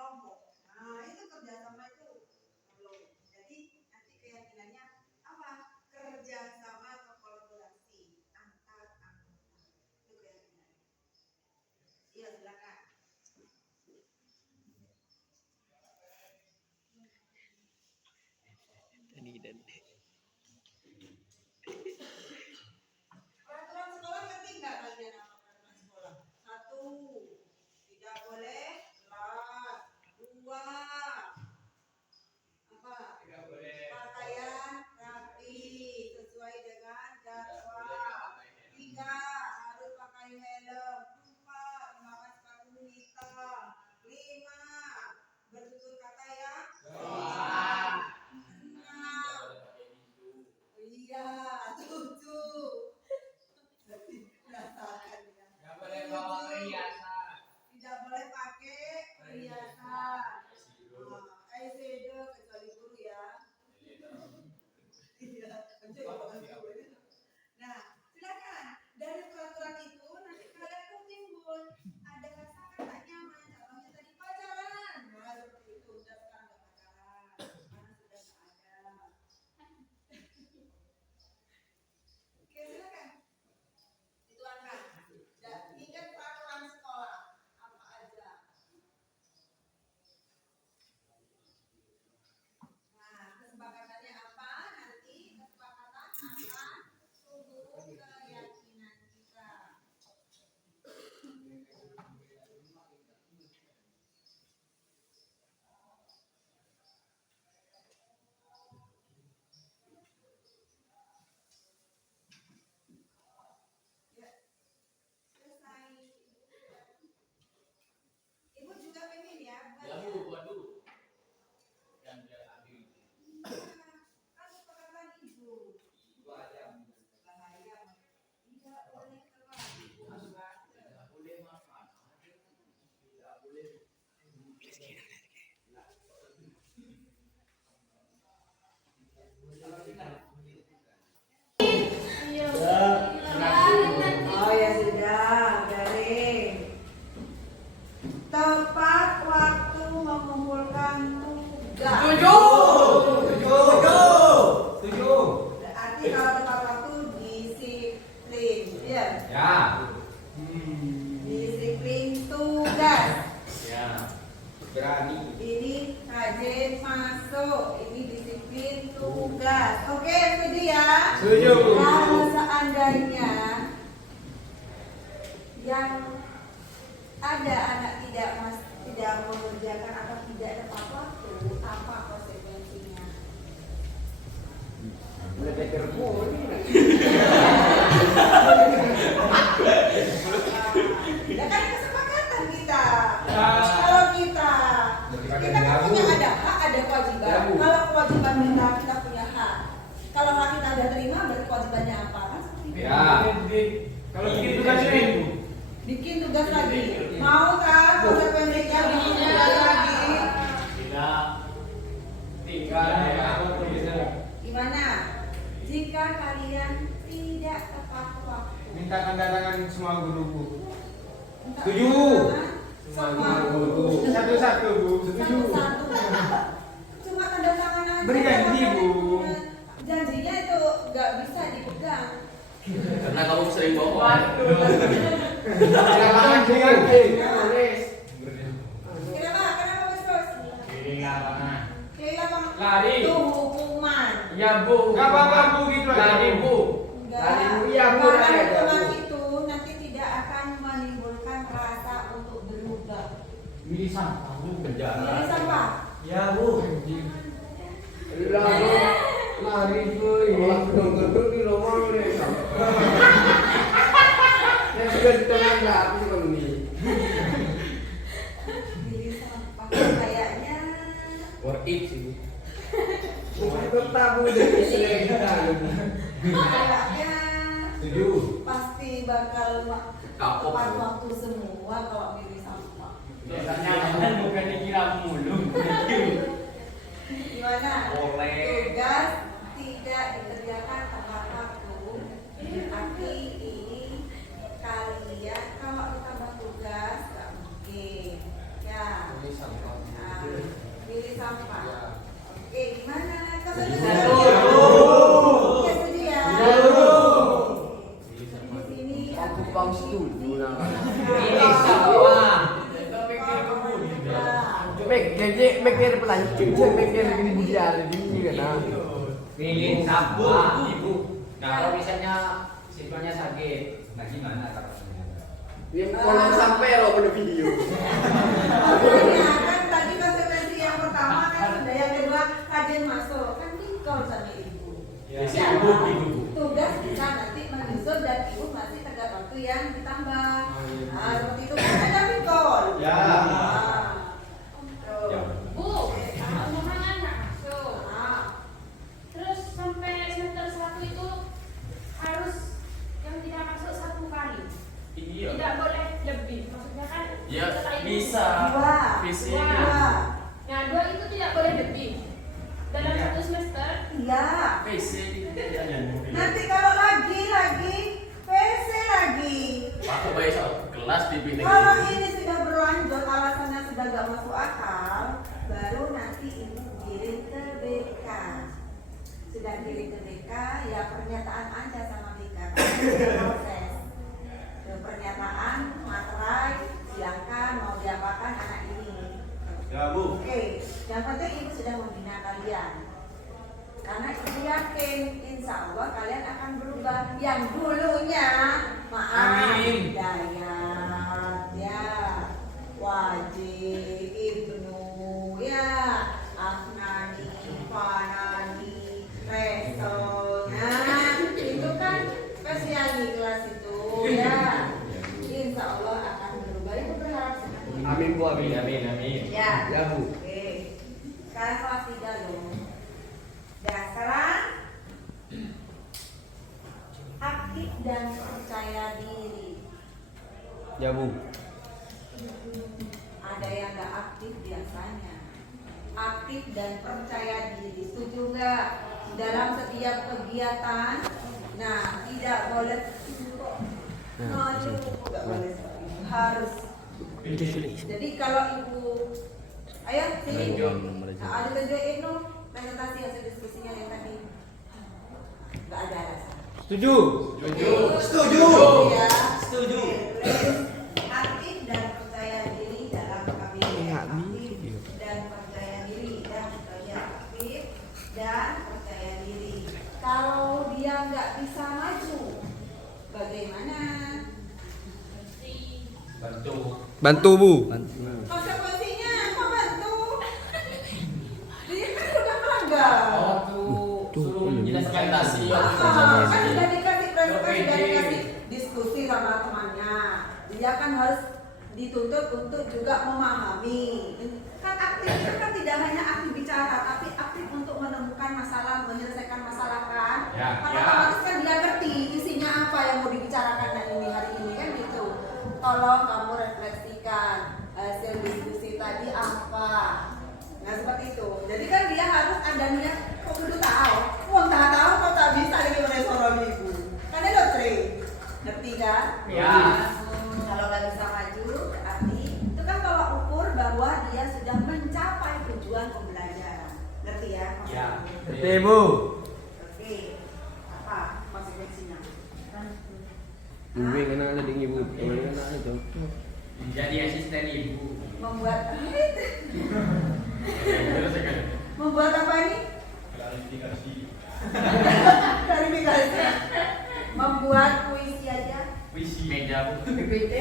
kelompok. Nah, itu kerjasama itu perlu. Jadi nanti keyakinannya apa? Kerjasama atau kolaborasi antar anggota. Itu keyakinannya. Iya, silakan. Peraturan sekolah ngerti nggak kalian apa peraturan sekolah? 1, tidak boleh telat. 2, apa? Tidak boleh Pakaian rapi sesuai dengan jadwal. 3, harus pakai helm. 4, memakai sepatu hitam. 5, bertutur kata yang Sopan. 6, iya, 7. Jadi merasakan ya. Tidak boleh bawa perhiasan. Tidak boleh pakai perhiasan. Eyeshadow kecuali guru ya. Iya, nah, silakan. Dari peraturan itu nanti kalian tuh timbul ada kata-kata nyaman. Contohnya tadi pacaran. Nah, seperti itu. Udah sekarang nggak pacaran karena sudah nggak ada. Oke, silakan. Dituangkan. Dan ingat peraturan sekolah apa aja. Nah, kesepakatannya apa? Nanti kesepakatan akan tumbuh keyakinan kita. Ya, selesai. Ibu juga pengen ya, bukan Ya ya? Bu, waduh. Yang dia ambil. Kan kesepakatan ibu. Bahaya. Tidak boleh telat. Tidak boleh makan. Tidak boleh. Oh ya sudah, garing. Tepat waktu mengumpulkan tugas. Setuju. Berarti kalau tepat waktu disiplin, ya. Ya. Disiplin tugas. Ya. Berani. Ini rajin masuk. Ini disiplin tugas. Oke, setuju ya? Setuju. Kalau seandainya yang ada anak tidak mengerjakan atau tidak tepat waktu, apa konsekuensinya? Ya kan kesepakatan kita. Kalau kita kan punya ada hak, ada kewajiban. Kalau kewajiban kita punya hak. Kalau hak kita udah terima, berarti kewajibannya apa? Kan seperti itu. Ya. Kalau bikin tugasnya Ibu. Bikin tugas lagi. Mau kan konsekuensinya bikin tugas lagi? Tidak. Tinggal ya. Gimana? Jika kalian tidak tepat waktu. Minta tanda tangan semua guru Bu. Minta Setuju. Semua guru. Satu-satu Bu, setuju. Satu-satu. Cuma tanda tangan aja. Beri janji, Bu. Janjinya itu nggak bisa dipegang. Karena kamu sering bohong. Silakan diganti. Kenapa? Kenapa bos? Ini lapangan. Kira lapangan. Lari. Itu hukuman. Ya Bu. Gak apa-apa Bu, gitu aja. Lari Bu. Enggak. Lari, Bu. Iya, Bu. Karena Lari aja, hukuman Bu. itu nanti tidak akan menimbulkan rasa untuk berubah. Ini sampah Bu. Ini sampah. Ya Bu. Lari Bu. Malah gedung-gedung di rumah ini. Yang sudah di tengah nggak habis kalau ini. Jadi sampah kayaknya. Worth it sih Bu. Bukan kota Bu, jadi selain kita. Kayaknya Setuju. pasti bakal Kapok. tepat waktu semua kalau milih sampah. Biasanya kan bukan dikira mulu. Gimana? Boleh. Tugas tidak dikerjakan tepat waktu. Berarti ini kalian kalau ditambah tugas nggak mungkin. Ya. Ini sampah. mikir pelancong, cek mikir gini budaya ini kan. Pilih sampah ibu. Nah kalau misalnya siswanya sakit, nah gimana katanya? Yang kolom sampai lo pada video. Makanya kan tadi konsekuensi yang pertama kan sudah, yang kedua rajin masuk kan tinggal sama ibu. Ya, Ya, ibu. tugas kita nanti menyusun dan ibu masih tegak waktu yang ditambah. Nah, seperti itu kan ada mikol. Ya. Tuh. Bu, omongan anak masuk. Nah, Terus sampai semester 1 itu harus yang tidak masuk 1 kali. Iya. Tidak boleh lebih. Maksudnya kan Ya, setelah itu bisa. dua. Visi. Dua. Nah, 2 itu tidak boleh lebih. Dalam Iya. 1 semester. Iya. PC. Nanti kalau lagi PC lagi. Waktu bayi satu kelas dipilih. Kalau ini sudah berlanjut alasannya sudah gak masuk akal, baru nanti ibu kirim ke BK. Sudah kirim ke BK, ya pernyataan aja sama BK. Proses. Pernyataan, materai, silakan mau diapakan anak ini. Ya bu. Oke, yang penting ibu sudah membina kalian. Karena ibu yakin, insya Allah kalian akan berubah. Yang dulunya, maaf, Amin. Dayat, ya, Wajib, Ibnu, ya, Afnani, Fanani, Resol. Nah, itu kan spesial di kelas itu, ya. Insya Allah akan berubah. Ibu berharap seperti itu. Amin bu, amin. Ya. Ya bu. Oke. Sekarang kelas 3 loh. Dan sekarang aktif dan percaya diri. Ya bu. Ada yang nggak aktif biasanya. Aktif dan percaya diri. Setuju nggak? Dalam setiap kegiatan. Nah, tidak boleh. Nggak boleh seperti itu. Harus. Jadi kalau ibu, ayo sini. Nah, ada tunjukin dulu presentasi hasil diskusinya yang tadi. Nggak ada alasan. Setuju. Setuju. Ya. Setuju. Aktif dan percaya diri dalam kabinet. Aktif dan percaya diri dan kerja aktif dan percaya diri. Kalau dia nggak bisa maju, bagaimana? Bantu bu. Konsekuensinya apa bantu? Dia kan udah melanggar. Suruh menjelaskan tasi. Kan sudah dikasih presentasi, sudah dikasih diskusi sama temannya. Dia kan harus dituntut untuk juga memahami. Kan aktif itu kan tidak hanya aktif bicara, tapi aktif untuk menemukan masalah, menyelesaikan masalah kan. Ya, Maka ya. otomatis kan dia ngerti isinya apa yang mau dibicarakan hari ini kan gitu. Tolong kamu refleksikan hasil diskusi tadi apa. Nah seperti itu. Jadi kan dia harus ada niat. Kok kudu tahu? Wong tak tahu kok tak bisa lagi meresoro ibu. Kan ada train. Ngerti kan? Ya. Kalau nggak bisa maju, berarti itu kan kalau ukur bahwa dia sudah mencapai tujuan pembelajaran. Ngerti ya? Ya. Ngerti bu. Oke. Apa konsekuensinya? Ibu kena ada dengan ibu. Kena ada itu. Jadi asisten ibu. Membuat membuat apa ini? Klarifikasi. Membuat puisi aja. Puisi meja bu. PPT.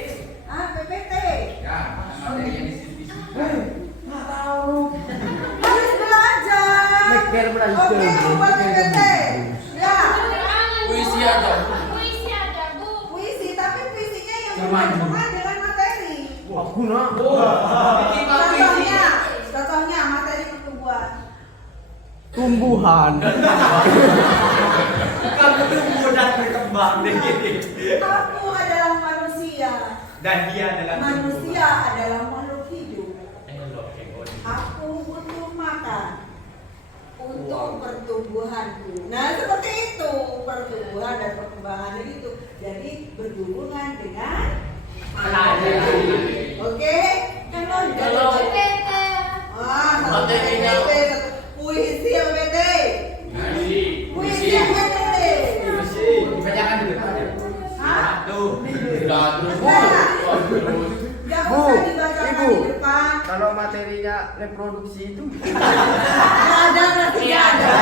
Ah, PPT. Ya. Materi yang diskusi. Nggak tahu. Harus belajar. Mikir belajar. Oke, membuat PPT. Ya. Puisi ada. Puisi ada, Bu. Puisi, tapi puisinya yang Sama aja. berhubungan dengan materi. Aku nak. Contohnya materi pertumbuhan. Tumbuhan. Kamu tuh mudah berkembang deh. Aku adalah manusia. Dan dia adalah Manusia adalah makhluk hidup. Aku butuh makan untuk pertumbuhanku. Nah seperti itu pertumbuhan dan perkembangan itu. Jadi berhubungan dengan Oke, kan lo Kalau- PPT. Materinya. puisi yang PT. Puisi Puisi. yang PT. Dibacakan dulu. Hah? Tuh. Sudah terus. Nah. Terus. Gak Bu, usah dibacakan Ibu. di depan. Kalau materi teorinya reproduksi itu? Ada berarti ada.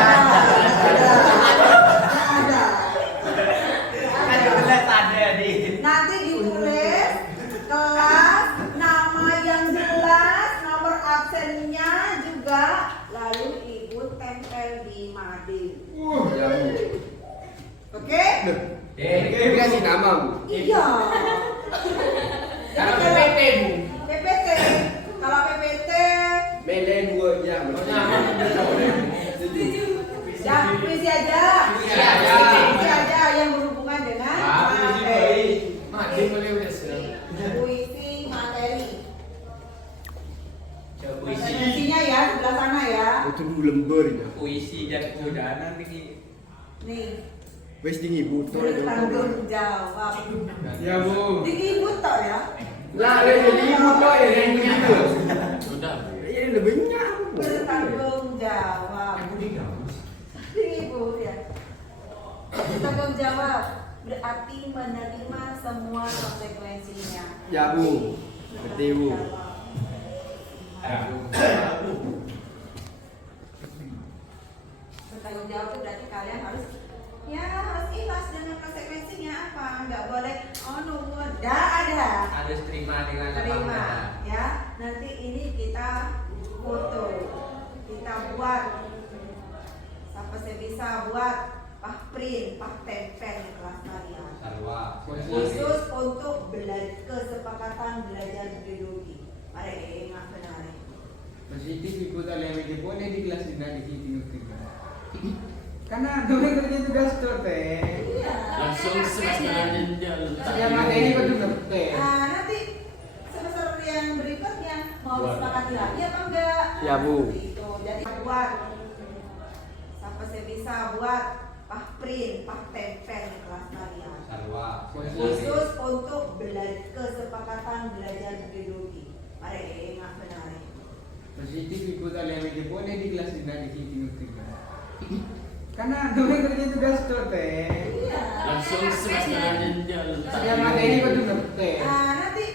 Nanti ditulis kelas, nama yang jelas, nomor absennya juga, lalu ibu tempel di mading. Ya Bu. Oke? Dikasih nama Bu. Iya. Kalau PPT Bu. PPT. Kalau PPT, Mele 2 jam. ya puisi aja. Puisi aja. Puisi aja yang berhubungan dengan materi. Puisi materi. Puisinya ya sebelah sana ya. Itu dulu lemburnya. Puisi dan kebudayaan nanti. Nih, Wes tinggi butuh itu. bertanggung jawab. Ya Bu. Tinggi buto ya. Lah ini butuh ya yang begitu. Sudah. Ini lebihnya. Bertanggung jawab. Tinggi bu ya. Bertanggung jawab berarti menerima semua konsekuensinya. Ya Bu. Seperti Bu. Bertanggung jawab itu berarti kalian harus ikhlas dengan konsekuensinya apa, nggak boleh ada Harus terima dengan terima ya. Nanti ini kita foto, kita buat sampai saya bisa buat print, tempel di kelas kalian khusus untuk kesepakatan belajar biologi. Mari ingat benar. Positif ikut alam yang boleh di kelas tidak di sini. Karena dulu kerja tugas tuh teh. Iya. Langsung semester Ya materi kok juga teh. Nanti semester yang berikutnya mau disepakati lagi apa enggak? Ya Bu. Itu jadi buat sampai saya bisa buat print, tempel di kelas kalian khusus untuk kesepakatan belajar biologi. Mari ingat benar. Positif ikut alam yang boleh di kelas tidak di sini. Karena dulu kerja tugas tuh teh. Iya. Langsung semester Ya materi kok juga teh. Nanti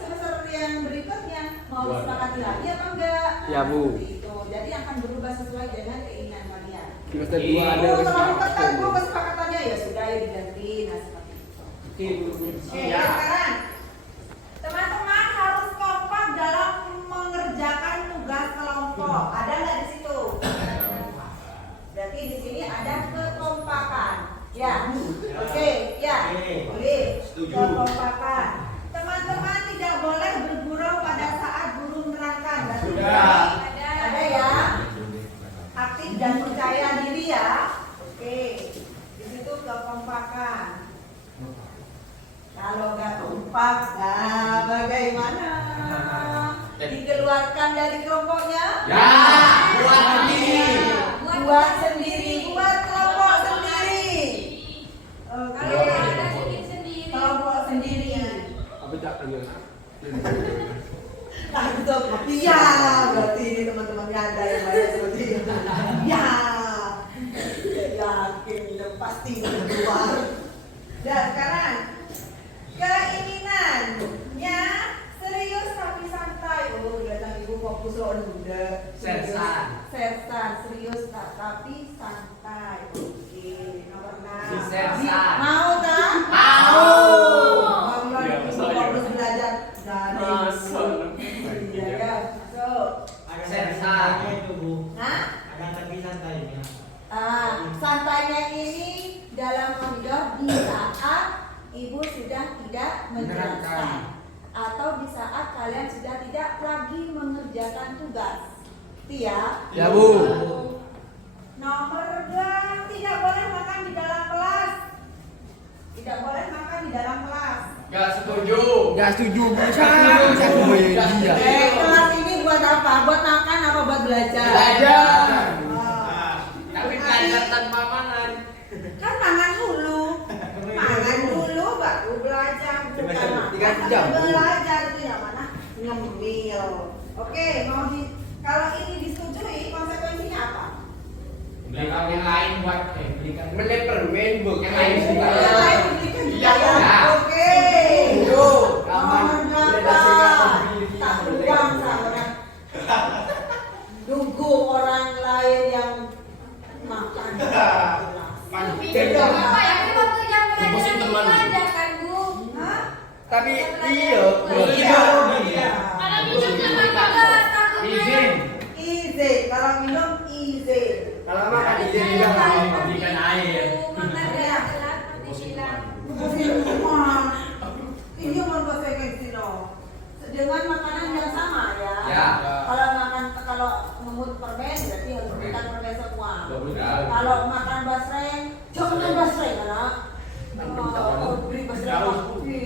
semester yang berikutnya mau disepakati lagi apa enggak? Ya Bu. Itu jadi akan berubah sesuai dengan keinginan kalian. Semester 2 ada Terlalu ketat bu kesepakatannya ya sudah ya diganti. Nah seperti itu. Oke Bu. Sekarang teman-teman harus kompak dalam mengerjakan tugas kelompok. Ada nggak di situ? Berarti di sini ada kekompakan. Ya, oke, ya, boleh. Kekompakan. Teman-teman tidak boleh bergurau pada saat guru menerangkan. Berarti ada ya. Aktif dan percaya diri ya. Oke, di situ kekompakan. Kalau nggak kompak, nah bagaimana? Dikeluarkan dari kelompoknya? Ya, buat sendiri. Buat sendiri, buat kelompok sendiri. Kalau ada bikin sendiri. Kelompok sendiri. Apa tak panggil? Nah itu ya, berarti ini teman-temannya ada yang banyak seperti itu. Ya, yakin pasti keluar. Dan sekarang keinginannya serius tapi santai. Oh, kelihatan ibu fokus loh udah. Sersan. Serius tapi santai. Oke, nomor 6. Sersan. Mau tak? Mau. Mau Ya, ibu saya. fokus belajar. Masuk. Iya ya, masuk. Sersan. Hah? Ada tapi santainya. Santainya ini dalam koridor di saat ibu sudah tidak menjelaskan atau di saat kalian sudah tidak lagi mengerjakan tugas. Ya. Ya Bu. Nomor 2, tidak boleh makan di dalam kelas. Tidak boleh makan di dalam kelas. Gak setuju. Gak setuju Bu. Saya dia. Kelas ini buat apa? Buat makan apa buat belajar? Belajar. Tapi belajar tanpa mangan. Kan mangan dulu baru belajar, bukan makan 3 jam. sambil belajar itu yang mana ngemil. Oke, kalau ini disetujui konsekuensinya apa? Belikan yang lain buat belikan. Beli permen Bu. Yang lain juga. Yang lain diberikan juga Iya, ya. ya. Oke. Yo, Nomor berapa? Tak uang sama Tapi iya. Kalau minum jangan banget, takutnya. Izin. Izin, kalau minum izin. Kalau makan izin juga nggak mau. Bagikan air. Makan ya, telat nanti hilang. Ini mau konsekuensi loh. Dengan makanan yang sama ya. Ya. Kalau memut permen berarti harus makan permen semua. Ya. Kalau makan basreng, jangan makan basreng karena beli basreng pasti.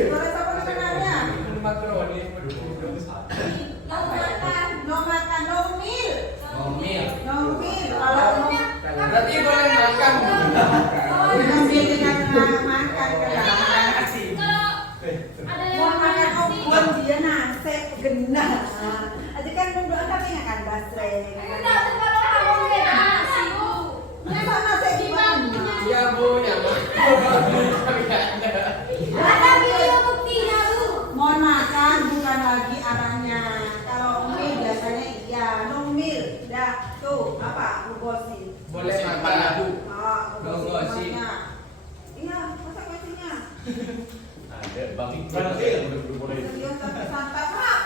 Boleh siapa sebenarnya? No makan, no meal. Ngomil. No meal. Kalau Berarti boleh makan. ambil dengan makan kan. Kalau ada yang Mau makan makan nasi, opor dia nasi genah. Aja kan berdoa tapi makan basreng. enggak, kalau kamu beda nasi, Bu. Masa nasi gimana? Iya Bu, ya Bu. Ada video buktinya, Bu. Mohon makan bukan lagi arahnya. Kalau mil biasanya iya, no mil. Dah tuh apa? Bugosi. Boleh makan. Bugosi. Iya, masa kuncinya? Ada Bang Serius tapi santai Pak.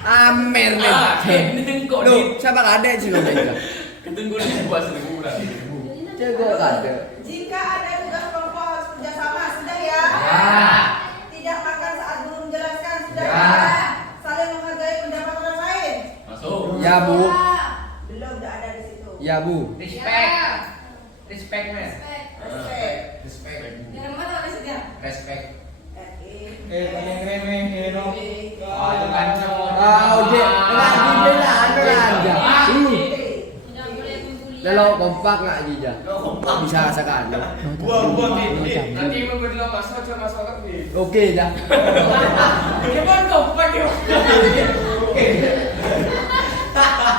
Amer nih. Duh, siapa ada sih lo juga? Ketunggu di buat seguran. Jago ada. Jika ada tugas kelompok harus kerjasama, sudah ya? Tidak makan saat guru menjelaskan, sudah Ya. ya? Saling menghargai pendapat orang lain. Masuk. Ya Bu. Belum, udah ada di situ. Ya Bu. Respect. Respect, man. Respect. Respect. Jangan marah maksudnya. Respect. Remeh-remeh no. Oh, itu kan Udah, lagi bela aja. Tidak boleh membuli. Lalu kompak nggak Jija? Bisa rasakan. Buang ini. Nanti memberi masuk coba masuk lagi. Oke dah. Gimana kompak ya?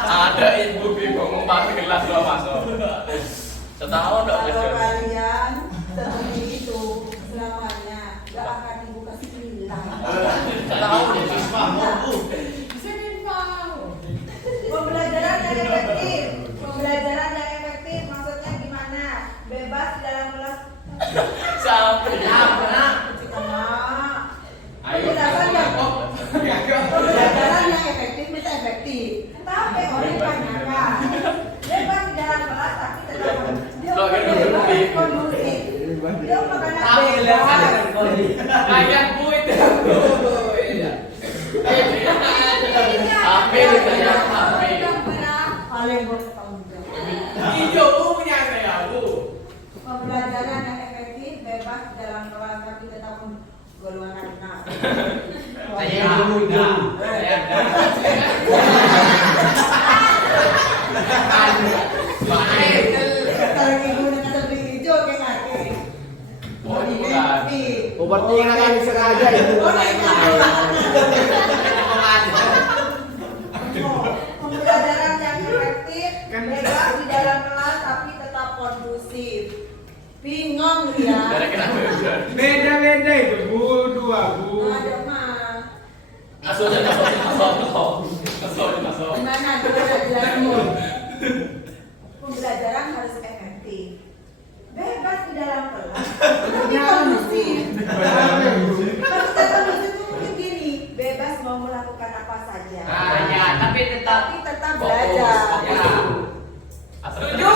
Ada ibu ngomong pakai gelas dua masuk. Setahun dong Kalau kalian seperti itu selamanya gak akan ibu kasih bilang. Setahun ya Pembelajaran yang efektif. Pembelajaran yang efektif maksudnya gimana? Bebas di dalam kelas. Sampai Pembelajaran yang efektif bisa efektif. Tapi orang kebanyakan bebas di dalam kelas tapi tetap dia bebas kondusif. Dia makanya bebas. Ayah bu itu. Ambil saya ambil. Paling bertanggung jawab. Hijau bu punya saya bu. Pembelajaran yang efektif bebas di dalam kelas tapi tetap golongan anak. Saya ada. Saya ada. Baik. Kalau ibu nak kata hijau ke kaki. Oh, bukan. Oh berarti kan sengaja itu naik-naik. Pembelajaran yang efektif bebas di dalam kelas tapi tetap kondusif. Bingung ya. Beda-beda itu Bu, dua Bu. Ada mah. Masuk. Gimana jelasmu? Pembelajaran harus efektif. Bebas di dalam kelas tapi kondusif. Maksudnya kondusif itu mungkin gini, bebas mau melakukan apa saja. Ya, tapi tetap belajar. Setuju.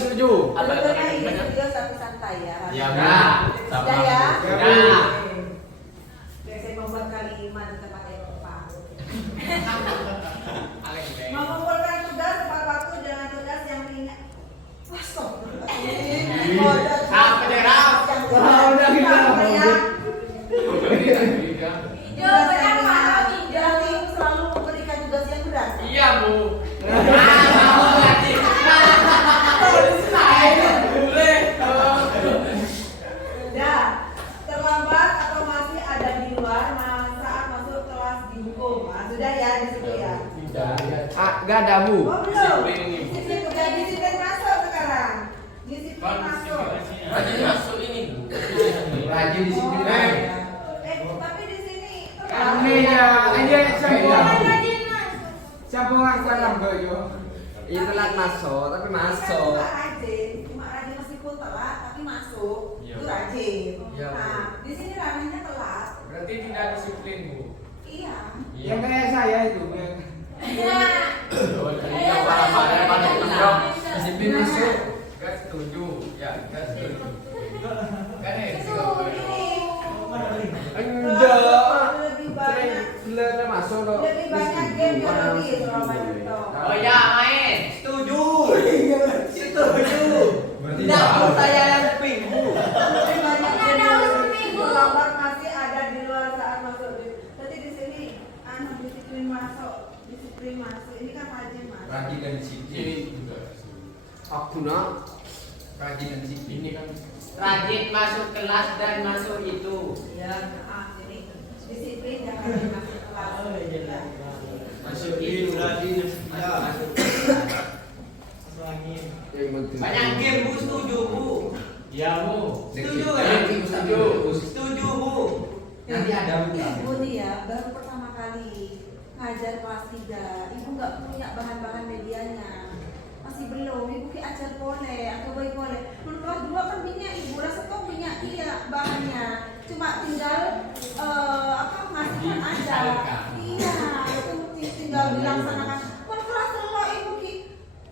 Setuju. Sebetulnya ini video tapi santai ya. Ya, nah. Sudah ya. Nah. Saya membuat kalimat di tempat yang tepat. Mengumpulkan tugas tepat waktu dengan tugas yang ringan. Masuk. Apa derap? Udah kita Jadi selalu memberikan tugas yang berat. Iya bu. Sudah. Terlambat atau masih ada di luar saat masuk kelas dihukum. Sudah ya di situ ya. Gak ada Bu. Oh belum. Disiplin udah disiplin masuk sekarang. Disiplin masuk. Rajin masuk ini bu. Rajin di sini. Tapi di sini Aneh ya, aja sambungan. Rajin masuk. Sambungan salam Goyo. Itu telat masuk tapi masuk. Cuma rajin Yang kayak saya itu. Disiplin masuk. Kan setuju. Ya, kan setuju. Kan Enggak. Lebih banyak. Sering masuk loh. Lebih banyak game yang lebih selama itu. Oh ya, main. Setuju. Setuju. Berarti Tidak, saya yang pingu. Lebih banyak game Ada yang usul lebih minggu. terlambat masih ada di luar saat masuk. Berarti di sini disiplin masuk. Disiplin masuk. Ini kan rajin masuk. rajin dan disiplin juga. Aku nak. Rajin dan disiplin ini kan rajin masuk kelas dan masuk itu. Ya, ini disiplin jangan masuk kelas. Masuk itu rajin. Masuk. Banyak game Bu, setuju Bu. Ya bu. Setuju kan? Setuju. Setuju Bu. Nanti ada Bu. Ibu nih ya, baru pertama kali ngajar kelas 3. Ibu nggak punya bahan-bahan medianya. Masih belum, ibu kayak ajar boleh atau baik boleh. Menurut kelas 2 kan minyak ibu, rasa kok minyak iya bahannya. Cuma tinggal masukkan aja. Iya, itu tinggal dilaksanakan. Menurut kelas lo ibu ki,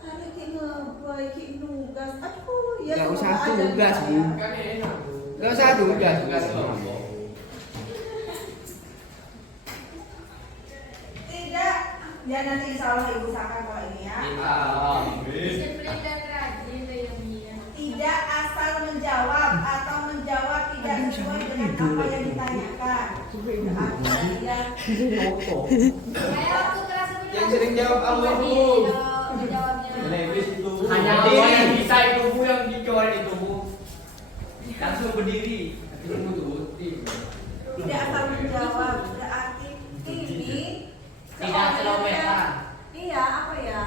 ada ki ngebaik ki nugas. Aduh, ya Nggak usah semoga aja tugas, bisa Bu. ya. Kan enak Bu. Gak usah tugas. Tidak, ya nanti insya Allah ibu sangkan kalau ini ya. Disiplin dan rajin tuh yang dia. Tidak asal menjawab atau menjawab tidak sesuai dengan apa yang ditanyakan. Artinya Kayak waktu kelas 11. Yang sering jawab Allah, Bu. Menjawabnya. Hanya Allah yang bisa itu Bu, yang dicoret itu Bu. Langsung berdiri. tidak asal menjawab berarti ini Tidak celomehan. Iya apa ya?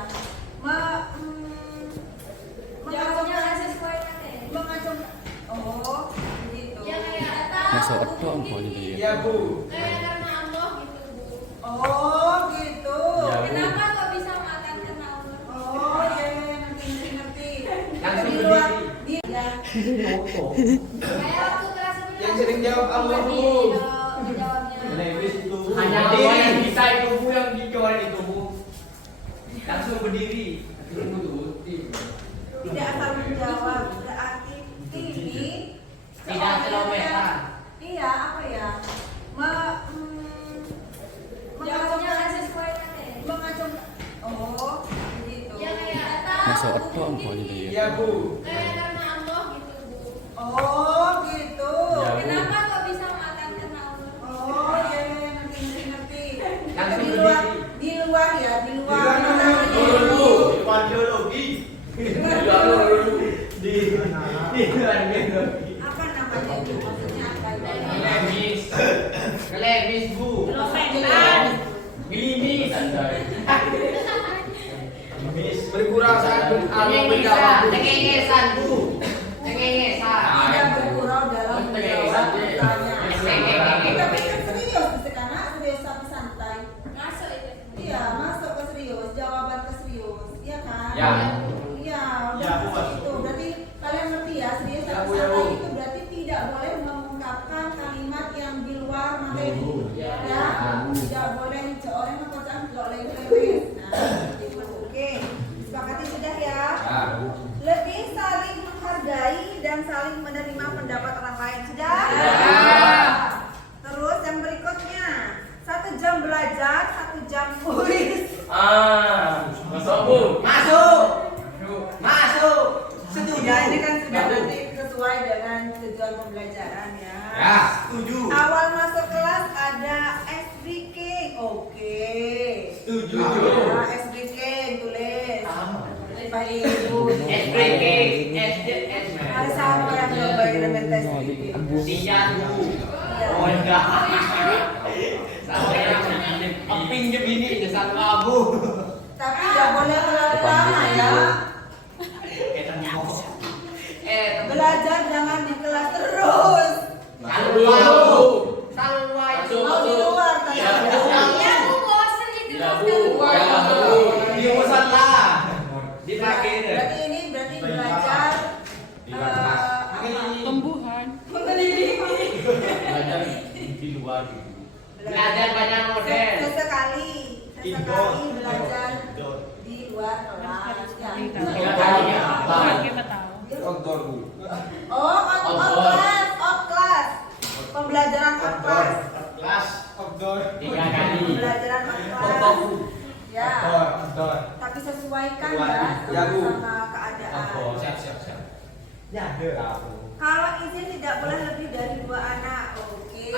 Jawabnya nggak sesuai materi. Mengacung. Oh, gitu. Ya kayak tahu. Masuk otak mungkin gitu gitu. Ya bu. Kayak karena Allah gitu Bu. Oh, gitu. Ya, Bu. Kenapa kok bisa makan karena Allah? Oh, ya ngerti. Langsung Di luar berdiri. dia. Kayak waktu kelas 11. Yang sering jawab Allah, Bu. Menjawabnya. Hanya Allah yang bisa itu Bu, yang dicoret itu Bu. Langsung berdiri. Tidak asal menjawab berarti ini Tidak celomehan. iya apa ya Jawabnya nggak sesuai materi. mengacung oh gitu Ya kayak tahu. Masuk otak mungkin gitu. Ya bu. Kayak karena Allah gitu Bu. oh gitu Ya, Bu. Kenapa kok bisa makan karena Allah? oh ya ngerti Langsung di luar berdiri. di luar ya di luar Biologi. apa namanya itu maksudnya apa Kelemis. Kelemis Bu. Gelimis. Berkurang saat Cengengesan. Cengengesan Bu. Cengengesan. tidak bergurau dalam menjawab pertanyaan tapi kan serius sekarang serius tapi santai Masuk itu. iya masuk ke serius jawaban ke serius iya kan Ya. iya Ya, Bu, udah masuk. itu berarti kalian ngerti ya serius Ya, tapi Bu, ya, santai Bu. itu berarti tidak boleh mengungkapkan kalimat yang di luar materi Ya. ya tidak boleh seorang mengatakan tidak boleh lemes nah gitu oke sepakati sudah ya lebih saling menghargai dan saling menerima pendapat orang lain sudah terus yang berikutnya 1 jam belajar 1 jam kuis Masuk bu. Masuk. Masuk. Setuju. ya ini kan sudah berarti sesuai dengan tujuan pembelajaran ya Ya, setuju. awal masuk kelas ada SBK oke Setuju. ya, SBK tulis Pak Ibu SPK. SDS. ada siapa yang coba dengan tes SBK Tijan Bu. Oh enggak. Saya pinjam ini jasa kamu. tapi nggak boleh terlalu lama ya belajar jangan di kelas terus mau di luar tadi Ya Bu bosan itu bosan. Di musola. Di terakhir. berarti ini berarti belajar Belajar banyak model. sesekali sesekali belajar di luar kelas ya. 3 kali ya. Outdoor Bu. Oh, out class. Pembelajaran out class. Kelas Outdoor. 3 kali. Pembelajaran out class. Ya. Outdoor. Tapi sesuaikan ya Ya, Bu. sama keadaan. Oh, siap. Ya, ada. Kalau izin tidak boleh lebih dari 2 anak. Oke.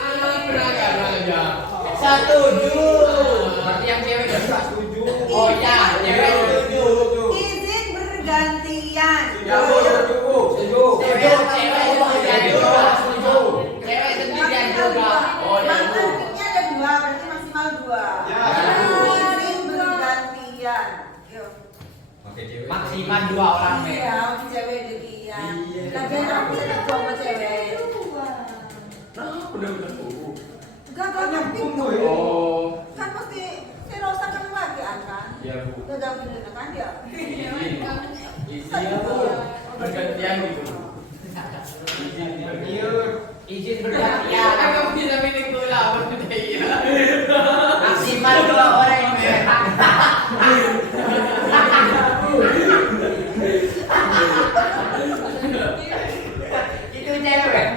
Setuju. Berarti yang cewek udah Setuju. Oh ya, cewek setuju. Izin bergantian. Ya Bu, setuju Bu. Setuju. Cewek setuju. Cewek sendirian juga. Oh ya Bu. Mantannya ada 2, berarti maksimal 2. Ya. Izin bergantian. Yuk. Oke, cewek. Maksimal 2 orang men. Iya, cewek demikian. Lagian aku tidak buang sama cewek. Enggak pintu. Oh. Kan pasti saya rosak kan lagi kan. Ya Bu. Gagal bener kan dia. Bergantian gitu. Izin bergantian. Kamu bisa milih gula maksudnya iya. Maksimal 2 orang men. Itu cewek.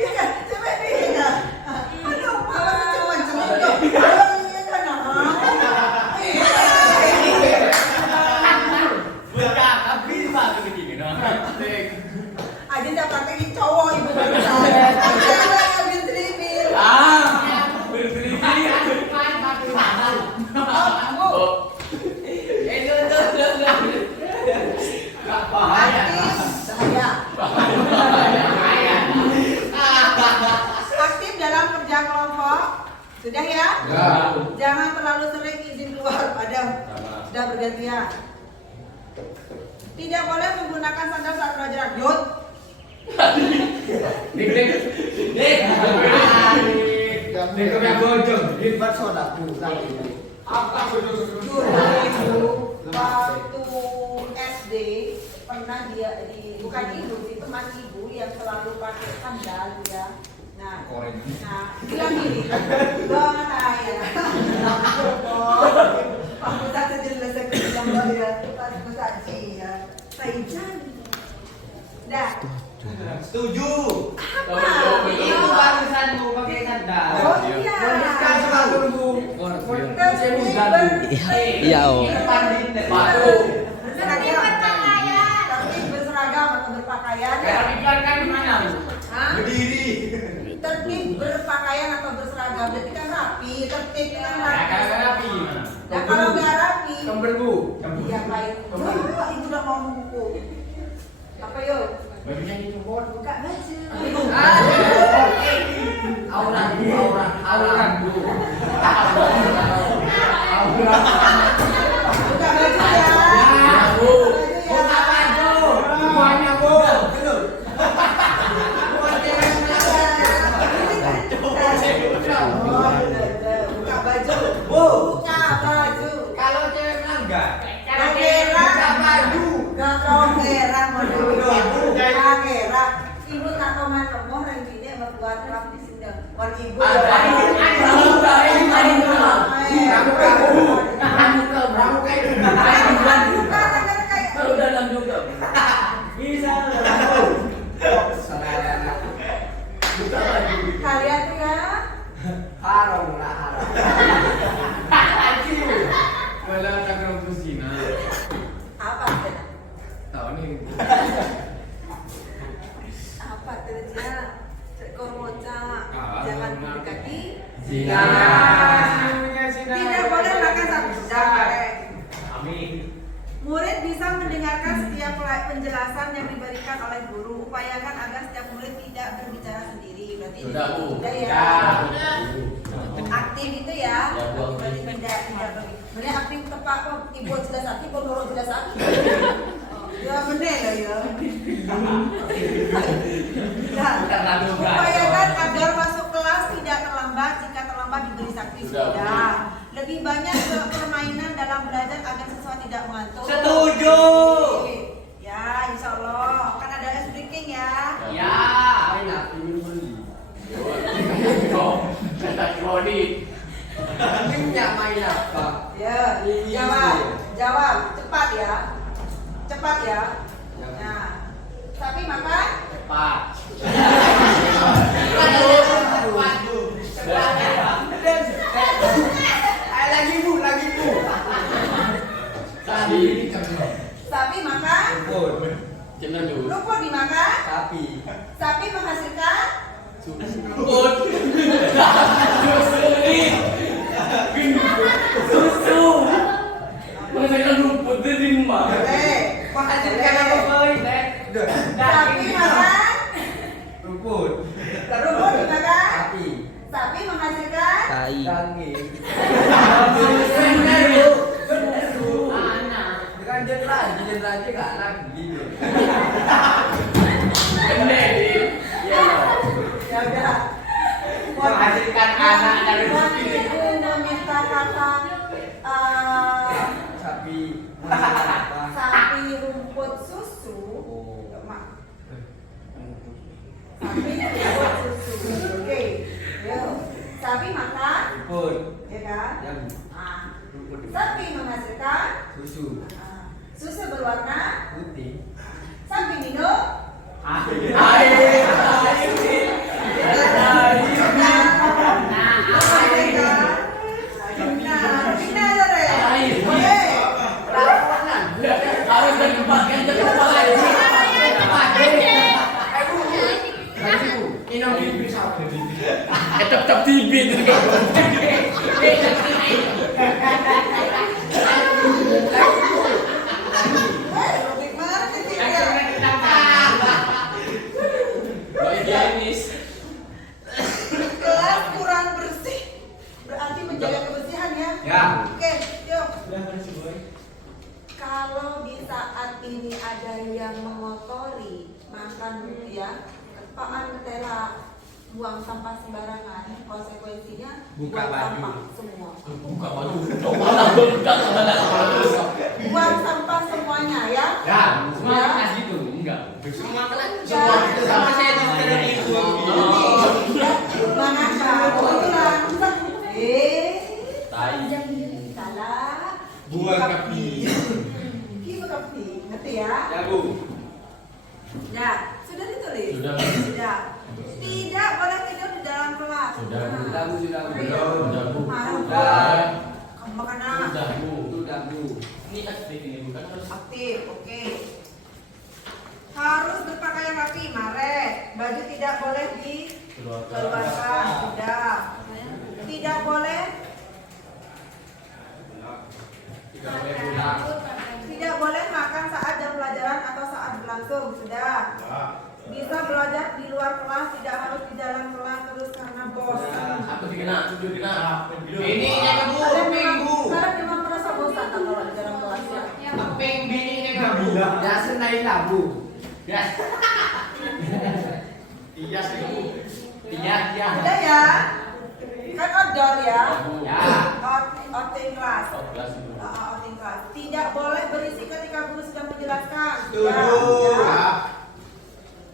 Iya, cewek dia. Aduh, apa sih cuma cemil. Iya kan. Bukan, tapi mah begini no. Aja saya praktekin cowok ibu baru saya. Cewek yang bintribir. Berbeli-beli. Oh. Itu. Bahaya. Bahaya. Aktif dalam kerja kelompok. Sudah ya? Ya. Jangan terlalu sering izin keluar padam. Sudah bergantian. Tidak boleh menggunakan sandal saat belajar. Yud. Dik. Dik yang bojong. Lipat soda Bu. Apa bojong? Dulu waktu SD pernah dia bukan ibu sih teman ibu yang selalu pakai sandal ya. Nah, bilang gini, banget ayah. Pak Musa kejelas kerja ya, Pak Musa ya. Saya jadi. Dah. Setuju. Apa? Itu barusan Bu pakai sandal. Oh iya. Iya, oh. Tertib berseragam atau berpakaian. Kan gimana? Hah? Berdiri. Tertib berpakaian atau berseragam. Jadi kan rapi, tertib kan rapi. Nah kalau nggak rapi, Kember Bu. ya baik. Oh, ibu udah mau buku. Apa yuk? Bajunya dicopot. Buka baju. Auran Bu. Buka baju ya. Bu. Buka baju ya. Semuanya Bu. Buka baju. Bu. Buka baju. Kalau cewek melanggar. Kageran baju. Gak kageran mau kageran. Ibu tak komen romoh yang ini membuat rapi sudah. Wan ibu. Kalian tuh ya. Haram. Wala takrong kusina. Apa? Tahu nih. Apa terusnya? Seekor bocah jangan mendekati Zina. tidak boleh makan satu sedang. Amin. Murid bisa mendengarkan setiap penjelasan yang diberikan oleh guru. Upayakan agar setiap murid tidak berbicara sendiri. Berarti Sudah, Bu. tidak ya. Aktif itu ya. Berarti tidak bagi. Benar aktif tepat kok ibu sudah sakit, pondoro sudah sakit. Ya benar lah ya. Nah, upayakan agar masuk kelas tidak terlambat. Jika terlambat diberi sanksi sudah. Lebih banyak permainan dalam belajar agar siswa tidak mengantuk. Setuju. Ya, insya Allah. Kan ada ice breaking ya. Ya. Kata Rodi. Minyak jawab cepat ya. Cepat ya. Nah, sapi makan? Cepat. Lagi bu. Sapi makan? Rumput. Jangan dulu. Rumput dimakan? Sapi. Sapi menghasilkan? Rumput. Susu. Menghasilkan rumput dari rumah. Menghasilkan apa boy? Sapi makan? Rumput. Rumput dimakan? Sapi. Sapi menghasilkan? Daging. Benar bu. Bukan jen lagi gak lagi. Benar. Ya udah. Menghasilkan anak dari Buat ibu meminta kata Sapi. sapi rumput susu. Mak. Sapi rumput susu. Oke. Yuk. Sapi makan? Rumput. Ya kan? Yang Ah. rumput. Sapi menghasilkan? Susu. Susu berwarna? Putih. Sapi minum? air. Harus ditempatkan di tempat lain. Minum bibir sapi. Tetap bibir juga. Kelas kurang bersih, berarti menjaga kebersihan ya. Ya. Oke, yuk. Kalau di saat ini ada yang mengotori makan ya, kepaan ketela, buang sampah sembarangan, konsekuensinya Buka buang baju. sampah semua. Buka baju. Buang sampah semuanya ya. Ya, semua kelas gitu. Enggak. Semua kelas. Ya, Sama saya dokter itu. Mana kebetulan? Tai. Salah. Buang kapi. Kibu kapi, ngerti ya? Ya, Bu. Ya, sudah ditulis? Sudah. Sudah. Tidak boleh tidur di dalam kelas. Sudah, Bu. Sudah, Bu, sudah, Bu. Sudah, Bu. Marah, Sudah. kamu makan Sudah, Bu. Sudah, Bu. Ini aktif ini bukan harus aktif, oke. Harus berpakaian rapi, Mare. Baju tidak boleh dikeluarkan. Sudah. Tidak boleh. Tidak boleh makan saat jam pelajaran atau saat berlangsung. Sudah. Bisa belajar di luar kelas, tidak harus di dalam kelas terus karena bosan. aku dikena, tujuh kena. Ini yang Bu, Kalian ping memang- Bu. kalian memang merasa bosan tak kalau di dalam kelas ya? Ping bini ini kamu. Ya, senai lah, Bu. Ya. Iya sih Bu. Iya. Udah ya? Kan outdoor ya? Ya. Outing kelas. Outing kelas. Tidak boleh berisik ketika guru sedang menjelaskan. Ya.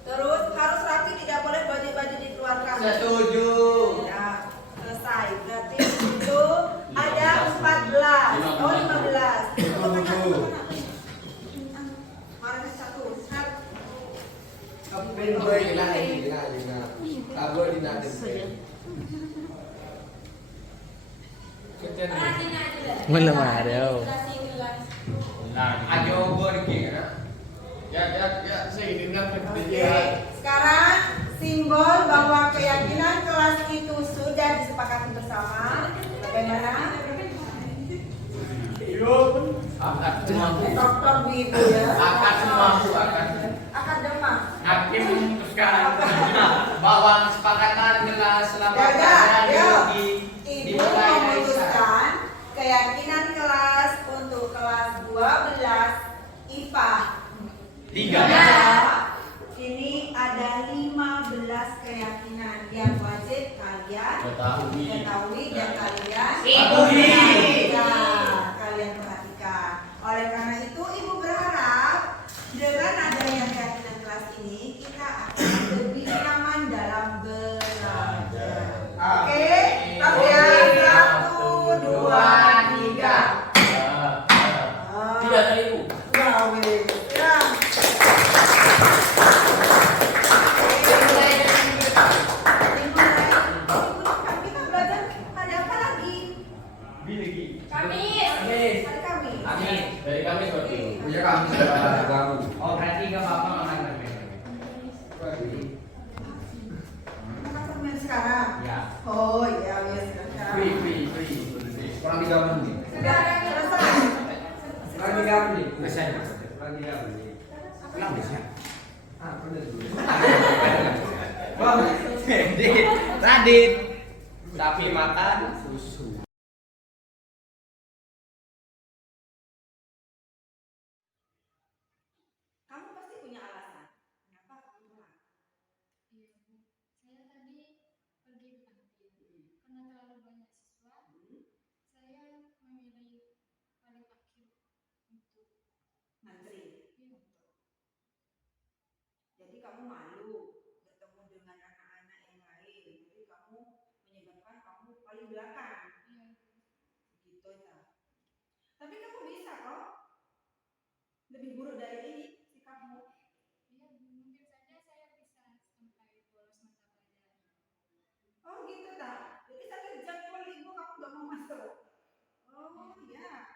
Terus harus rapi, tidak boleh baju-baju dikeluarkan. Setuju. Ya, selesai. Berarti itu ada 14. Oh, 15. Mana satu? Kapen boy lah ini lah. Kabur di nanti. Belum ada. Nah, ayo pergi ya. Ya, saya ini kan Oke, sekarang simbol bahwa keyakinan kelas itu sudah disepakati bersama. Bagaimana? Angkat semua Bu. Dokter Wibu ya. Angkat semua Bu, angkat. Akan demam. Hakim memutuskan bahwa kesepakatan kelas selama Ya, pelajaran Ibu dimulai dari memutuskan keyakinan kelas untuk kelas 12 IPA. 3. Nah, ini ada 15 keyakinan yang wajib kalian ketahui dan kalian Ikuti. perhatikan. Kalian perhatikan. Oleh karena itu, Ibu berharap dengan adanya keyakinan kelas ini kita akan lebih nyaman dalam belajar. Oke, tapi ya 1, 2, 3. biasa ibu. Ya wes. Ya. Kita belajar hari apa lagi? Kamis. Hari Kamis. Amin. Dari kami seperti itu. Punya kami sudah ganggu. Oh, berarti gak apa-apa makan Makan permen sekarang. Ya. Oh iya wes sekarang. Free. Kurang 3 menit. Sekarang selesai. Kurang 3 menit. Selesai. Kurang 3 menit. Pulang bisa. Bener dulu. Bang, Radit. Tapi makan susu. Kamu pasti punya alasan. Kenapa kamu pulang? Iya, Bu. Saya tadi pergi ke kantin. Karena terlalu banyak siswa, saya memilih paling akhir untuk Ngantri. iya. Jadi kamu malu bertemu dengan anak-anak yang lain. Jadi kamu menyebabkan kamu paling belakang. Iya, Bu. Gitu ya. Tapi kamu bisa kok. Lebih buruk dari ini sikapmu. Iya, Bu. Mungkin saja saya bisa sampai bolos mata pelajaran. Oh gitu tak. Jadi satu jam cuma ibu kamu gak mau masuk. Oh ya.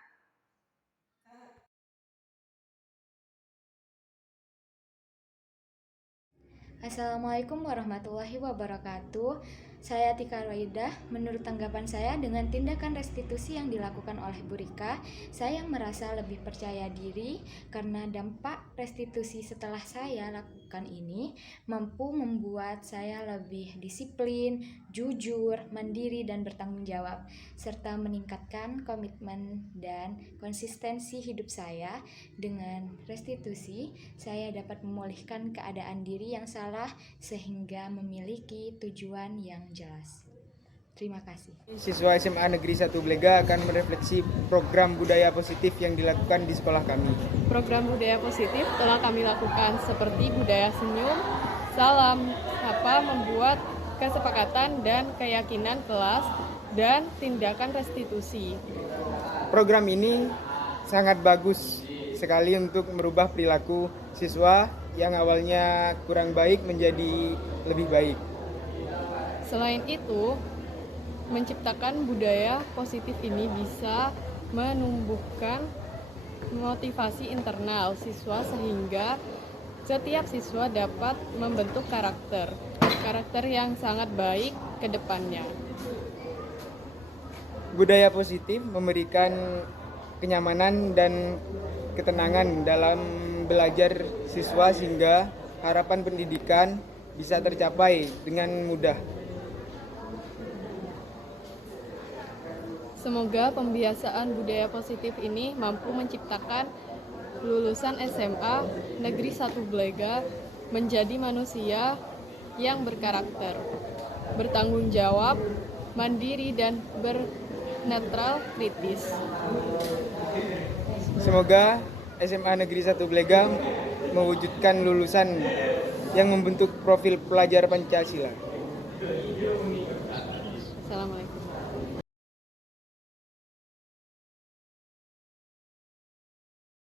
Assalamualaikum warahmatullahi wabarakatuh. Saya Tika Roidah. Menurut tanggapan saya dengan tindakan restitusi yang dilakukan oleh Bu Rika, saya merasa lebih percaya diri karena dampak restitusi setelah saya lakukan ini mampu membuat saya lebih disiplin, jujur, mandiri, dan bertanggung jawab, serta meningkatkan komitmen dan konsistensi hidup saya. Dengan restitusi, saya dapat memulihkan keadaan diri yang salah sehingga memiliki tujuan yang jelas. Terima kasih. Siswa SMA Negeri 1 Blega akan merefleksi program budaya positif yang dilakukan di sekolah kami. Program budaya positif telah kami lakukan seperti budaya senyum, salam, sapa, membuat kesepakatan dan keyakinan kelas, dan tindakan restitusi. Program ini sangat bagus sekali untuk merubah perilaku siswa yang awalnya kurang baik menjadi lebih baik. Selain itu, menciptakan budaya positif ini bisa menumbuhkan motivasi internal siswa sehingga setiap siswa dapat membentuk karakter yang sangat baik ke depannya. Budaya positif memberikan kenyamanan dan ketenangan dalam belajar siswa sehingga harapan pendidikan bisa tercapai dengan mudah. Semoga pembiasaan budaya positif ini mampu menciptakan lulusan SMA Negeri 1 Blega menjadi manusia yang berkarakter, bertanggung jawab, mandiri, dan bernetral kritis. Semoga SMA Negeri 1 Blega mewujudkan lulusan yang membentuk profil pelajar Pancasila. Assalamualaikum.